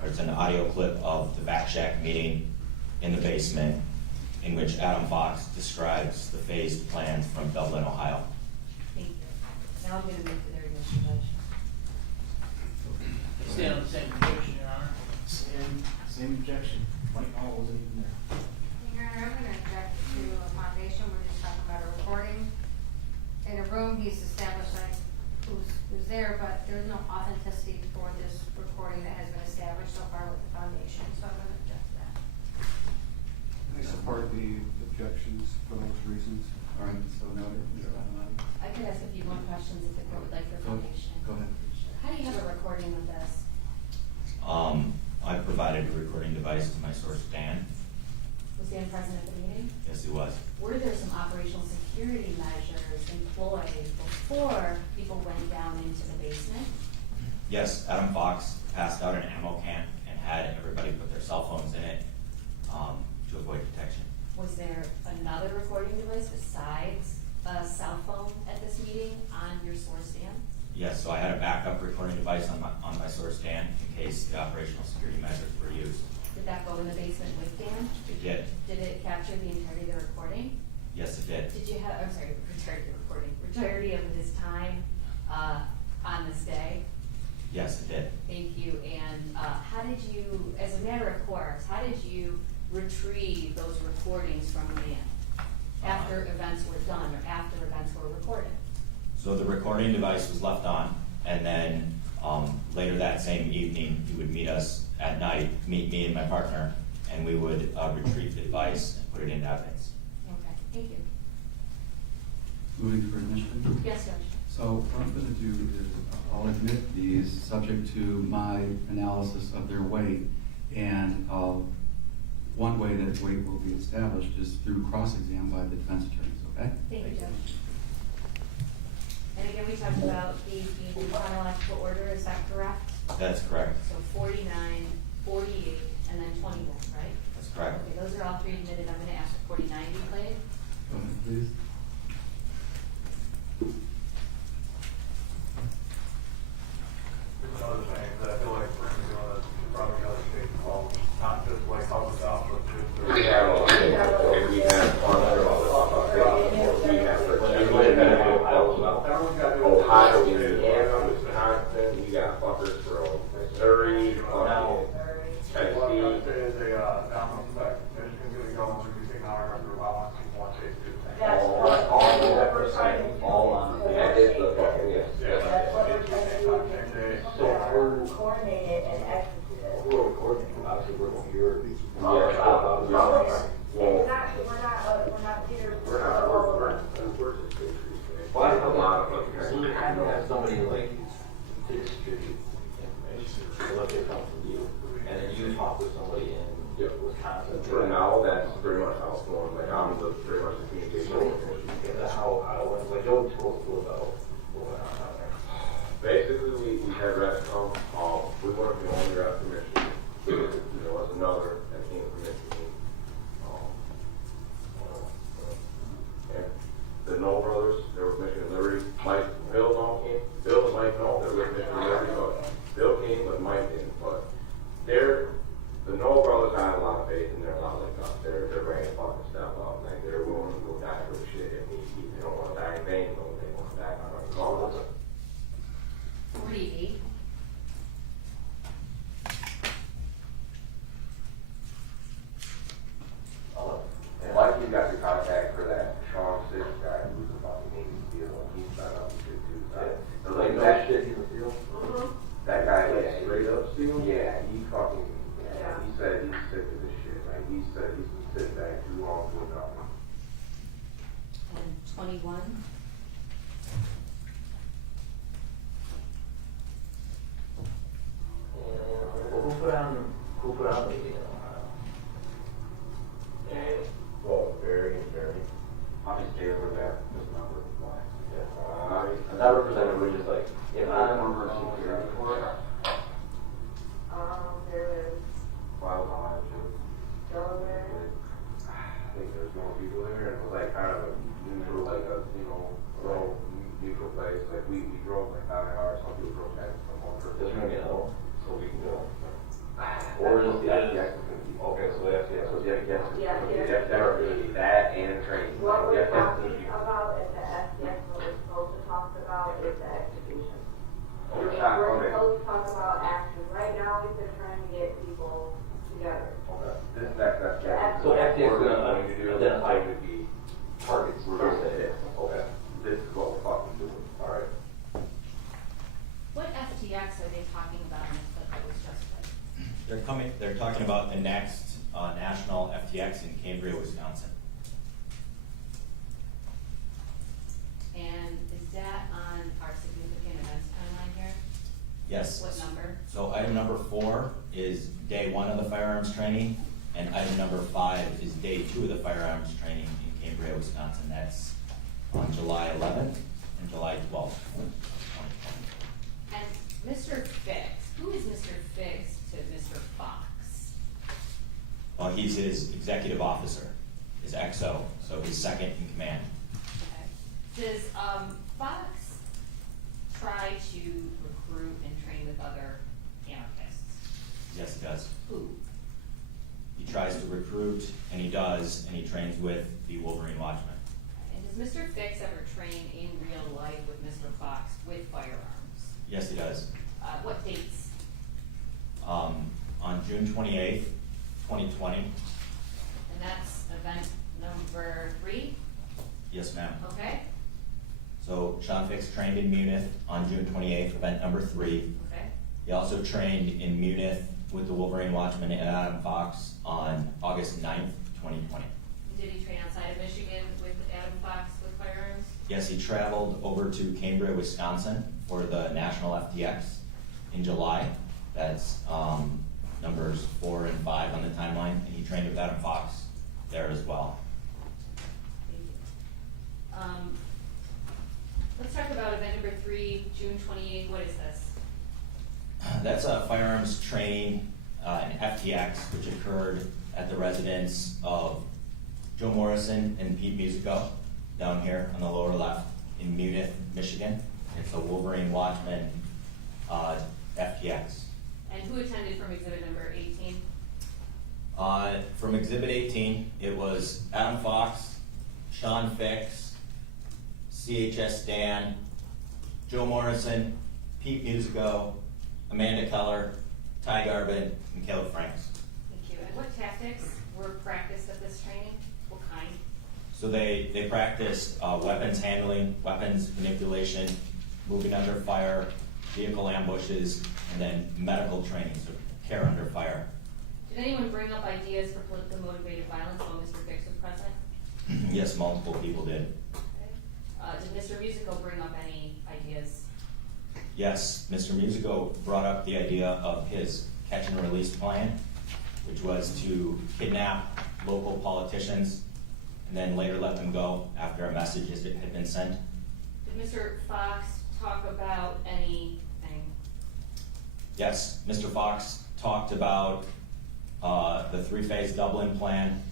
or it's an audio clip of the Back Shack meeting in the basement, in which Adam Fox describes the phased plans from Dublin, Ohio. Thank you. Now I'm gonna move to the remission motion. Stand on the same objection, Your Honor. Same objection. Mike Hall wasn't even there. Your Honor, I'm gonna object to a foundation, we're just talking about a recording. In a room, he's established like who's there, but there's no authenticity for this recording that has been established so far with the foundation, so I'm gonna object to that. I support the objections for those reasons. All right, so now, Ms. Adamati. I could ask a few more questions if the court would like for Go information. ahead. How do you have a recording of this? I provided a recording device to my source, Dan. Was Dan present at the meeting? Yes, he was. Were there some operational security measures employed before people went down into the basement? Yes, Adam Fox passed out an ammo can and had everybody put their cell phones in it to avoid detection. Was there another recording device besides a cell phone at this meeting on your source stand? Yes, so I had a backup recording device on my source stand in case the operational security measures were used. Did that go in the basement with Dan? It did. Did it capture the entirety of the recording? Yes, it did. Did you have, I'm sorry, entirety of his time on this day? Yes, it did. Thank you. And how did you, as a matter of course, how did you retrieve those recordings from Dan after events were done or after events were recorded? So the recording device was left on, and then later that same evening, he would meet us at night, meet me and my partner, and we would retrieve the device and put it into evidence. Okay, thank you. Moving for admission? Yes, Judge. So what I'm gonna do is I'll admit these subject to my analysis of their weight. And one way that weight will be established is through cross-exam by the defense attorneys, okay? Thank you, Judge. And again, we talked about these being in chronological order, is that correct? That's correct. So 49, 48, and then 21, right? That's correct. Okay, those are all three admitted. I'm gonna ask for 49 be played. Go ahead, please. One of the things that I feel like we're doing is probably other state involved, not just like public health, but We have one other, we have Ohio, Indiana, Wisconsin, we got fuckers from Missouri, Tennessee. Michigan's gonna go on reducing our number of violence in one state. That is the fucking, yes. So we're coordinated and executed. We're coordinated, obviously we're here. we're not here. Well, that's a lot of fucking. You have to have somebody like to distribute information, so let it come from you, and then you talk with somebody in Wisconsin. For now, that's pretty much how it's going. Like I'm pretty much the communication. That's how like Joe told us about what went on down there. Basically, we had reps come. We weren't the only rep from Michigan. There was another that came from Michigan. And the Knoll brothers, there was Michigan Liberty. Bill and Mike Knoll, there was Michigan Liberty, but Bill came, but Mike didn't. But the Knoll brothers had a lot of faith in their lot like us. They're ready to fucking step up. Like they're willing to go die for the shit if they don't want to die in vain, but they want to die on our cause. 48. And Mikey got the contact for that Sean Six guy who's a fucking Navy SEAL, and he's not up to shit too. So like that shit he was SEAL? That guy like straight up SEAL? Yeah, he fucking, he said he's sick of this shit. Like he said he's been sitting back too long doing nothing. And 21. Who put on the and well, very. Obviously, over that, there's a number of lines. Yeah. That representative was just like, if I remember security for it. There is. Wow, Delaware. I think there's more people there, and it was like kind of a neutral, like a, little neutral place, like we drove like 9 hours, some people drove 10 from one person. There's gonna be a little, so we can go. Or is the FTX is gonna be, okay, so the FTX, so the FTX is gonna be that and training. What we're The FTX is talking gonna be- about at the SDX, what we're supposed to talk about is the execution. Oh, We're shot, okay. supposed to talk about action. Right now, we've been trying to get people together. Okay. That's. So FTX is gonna going to do, identify would be targets we're gonna hit. okay, this is what we're fucking doing, all right. What FTX are they talking about in the clip that was just played? They're talking about the next national FTX in Cambria, Wisconsin. And is that on our significant events timeline here? Yes. What number? So item number 4 is day 1 of the firearms training, and item number 5 is day 2 of the firearms training in Cambria, Wisconsin. That's on July 11th and July 12th, 2020. And Mr. Fix, who is Mr. Fix to Mr. Fox? Well, he's his executive officer, his XO, so his second in command. Okay. Does Fox try to recruit and train with other anarchists? Yes, he does. Who? He tries to recruit, and he does, and he trains with the Wolverine Watchmen. And does Mr. Fix ever train in real life with Mr. Fox with firearms? Yes, he does. What dates? On June 28th, 2020. And that's event number 3? Yes, ma'am. Okay, So Sean Fix trained in Munich on June 28th, event number 3. okay. He also trained in Munich with the Wolverine Watchmen and Adam Fox on August 9th, 2020. Did he train outside of Michigan with Adam Fox with firearms? Yes, he traveled over to Cambria, Wisconsin for the National FTX in July. That's numbers 4 and 5 on the timeline, and he trained with Adam Fox there as well. Thank you. Let's talk about event number 3, June 28th. What is this? That's a firearms training, an FTX, which occurred at the residence of Joe Morrison and Pete Musico down here on the lower left in Munich, Michigan. It's a Wolverine Watchmen FTX. And who attended from exhibit number 18? From exhibit 18, it was Adam Fox, Sean Fix, CHS Dan, Joe Morrison, Pete Musico, Amanda Keller, Ty Garbin, and Caleb Franks. Thank you. And what tactics were practiced at this training? What kind? So they practiced weapons handling, weapons manipulation, moving under fire, vehicle ambushes, and then medical training, so care under fire. Did anyone bring up ideas for politically motivated violence while Mr. Fix was present? Yes, multiple people did. Okay. Did Mr. Musico bring up any ideas? Yes, Mr. Musico brought up the idea of his catch and release plan, which was to kidnap local politicians and then later let them go after a message had been sent. Did Mr. Fox talk about anything? Yes, Mr. Fox talked about the 3-phase Dublin plan.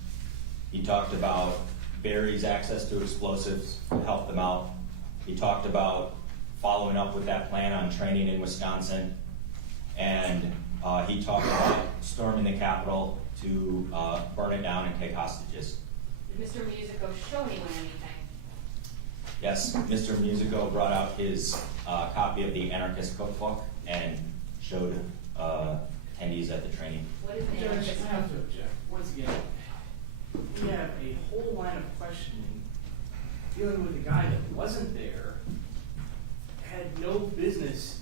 He talked about Barry's access to explosives to help them out. He talked about following up with that plan on training in Wisconsin. And he talked about storming the Capitol to burn it down and take hostages. Did Mr. Musico show anyone anything? Yes, Mr. Musico brought out his copy of the Anarchist Cookbook and showed attendees at the training. What is the Judge, anarchist? I have to object. Once again, we have a whole line of questioning dealing with a guy that wasn't there, had no business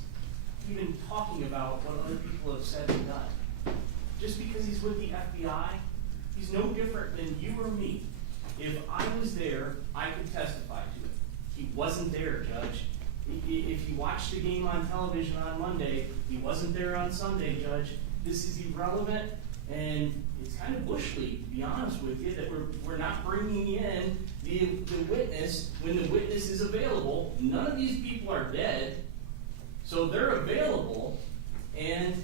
even talking about what other people have said and done. Just because he's with the FBI, he's no different than you or me. If I was there, I could testify to it. He wasn't there, Judge. If you watched the game on television on Monday, he wasn't there on Sunday, Judge. This is irrelevant, and it's kind of bush league, to be honest with you, that we're not bringing in the witness when the witness is available. None of these people are dead, so they're available, and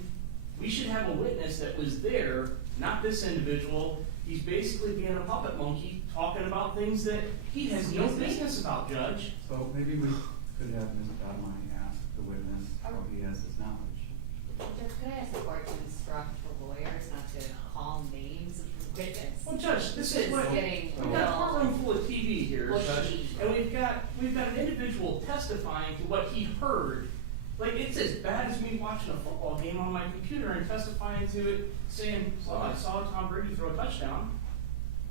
we should have a witness that was there, not this individual. He's basically being a puppet monkey, talking about things that he has no business about, Judge. So maybe we could have Ms. Badmine ask the witness how he has his knowledge. Judge, could I ask the court to instruct the lawyers not to call names of the witness? Well, Judge, this is what, getting we've got a courtroom full of TV here, Bushy. Judge, and we've got an individual testifying to what he heard. Like, it's as bad as me watching a football game on my computer and testifying to it, saying, well, I saw Tom Brady throw a touchdown.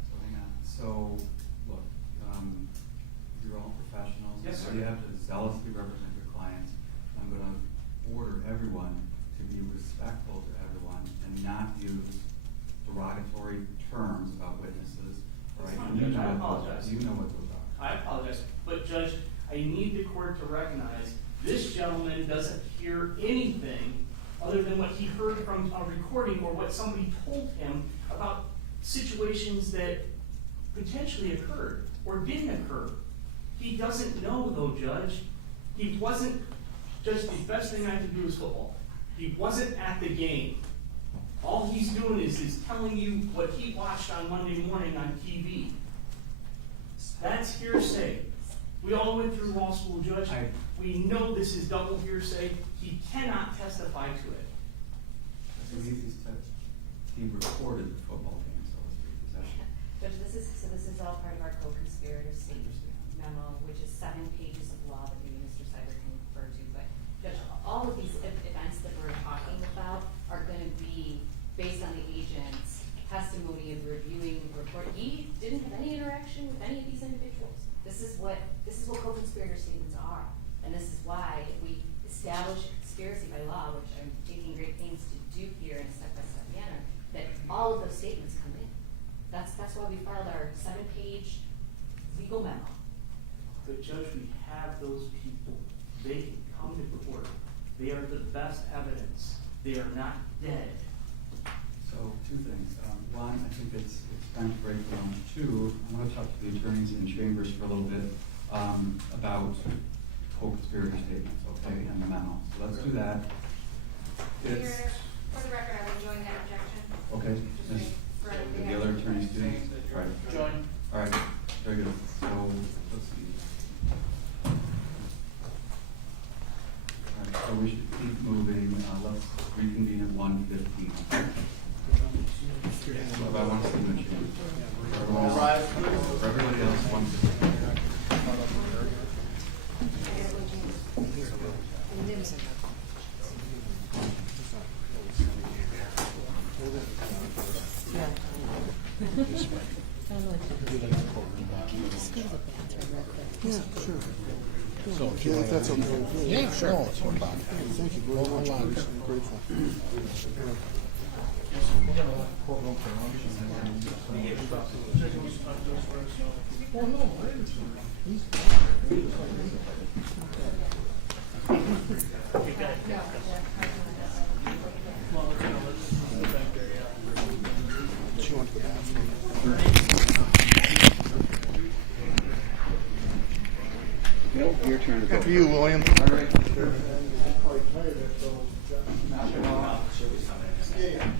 So hang on. So, look, you're all professionals. Yes, sir. You have to zealously represent your clients. I'm going to order everyone to be respectful to everyone and not use derogatory terms about witnesses. That's Right? fine, And you Judge. I know what apologize. those- You know what those are. I apologize, but Judge, I need the court to recognize this gentleman doesn't hear anything other than what he heard from a recording or what somebody told him about situations that potentially occurred or didn't occur. He doesn't know though, Judge. He wasn't, Judge, the best thing I can do is football. He wasn't at the game. All he's doing is telling you what he watched on Monday morning on TV. That's hearsay. We all went through law school, Judge. We know this is double hearsay. He cannot testify to it. So he recorded the football game, so to speak. Is that Judge, this is all part of our co-conspirator statement memo, which is 7 pages of law that maybe Mr. Seibert can refer to. But Judge, all of these events that we're talking about are going to be based on the agent's testimony of reviewing the report. He didn't have any interaction with any of these individuals. This is what co-conspirator statements are. And this is why if we establish a conspiracy by law, which I'm taking great pains to do here in a step-by-step manner, that all of those statements come in. That's why we filed our 7-page legal memo. But Judge, we have those people. They can come to court. They are the best evidence. They are not dead. So, 2 things. One, I think it's time to break for lunch. 2, I want to talk to the attorneys in chambers for a little bit about co-conspirator statements, okay, and the memo. So let's do that. For the record, I would join that objection. Okay. Just for The other attorneys do? Right. Join. All right, very good. So, let's see. All right, so we should keep moving. Let's reconvene at 1:15. So I want to see the change. For everybody else, 1:15. Yeah, sure. So, if that's okay. Yeah, sure. No, it's no problem. Thank you very much. I'm grateful. Well, no, I understand. She went to the bathroom. Nope, your turn. After you, William. All right. I'm probably tired of it, so. She'll be coming in a second. Yeah.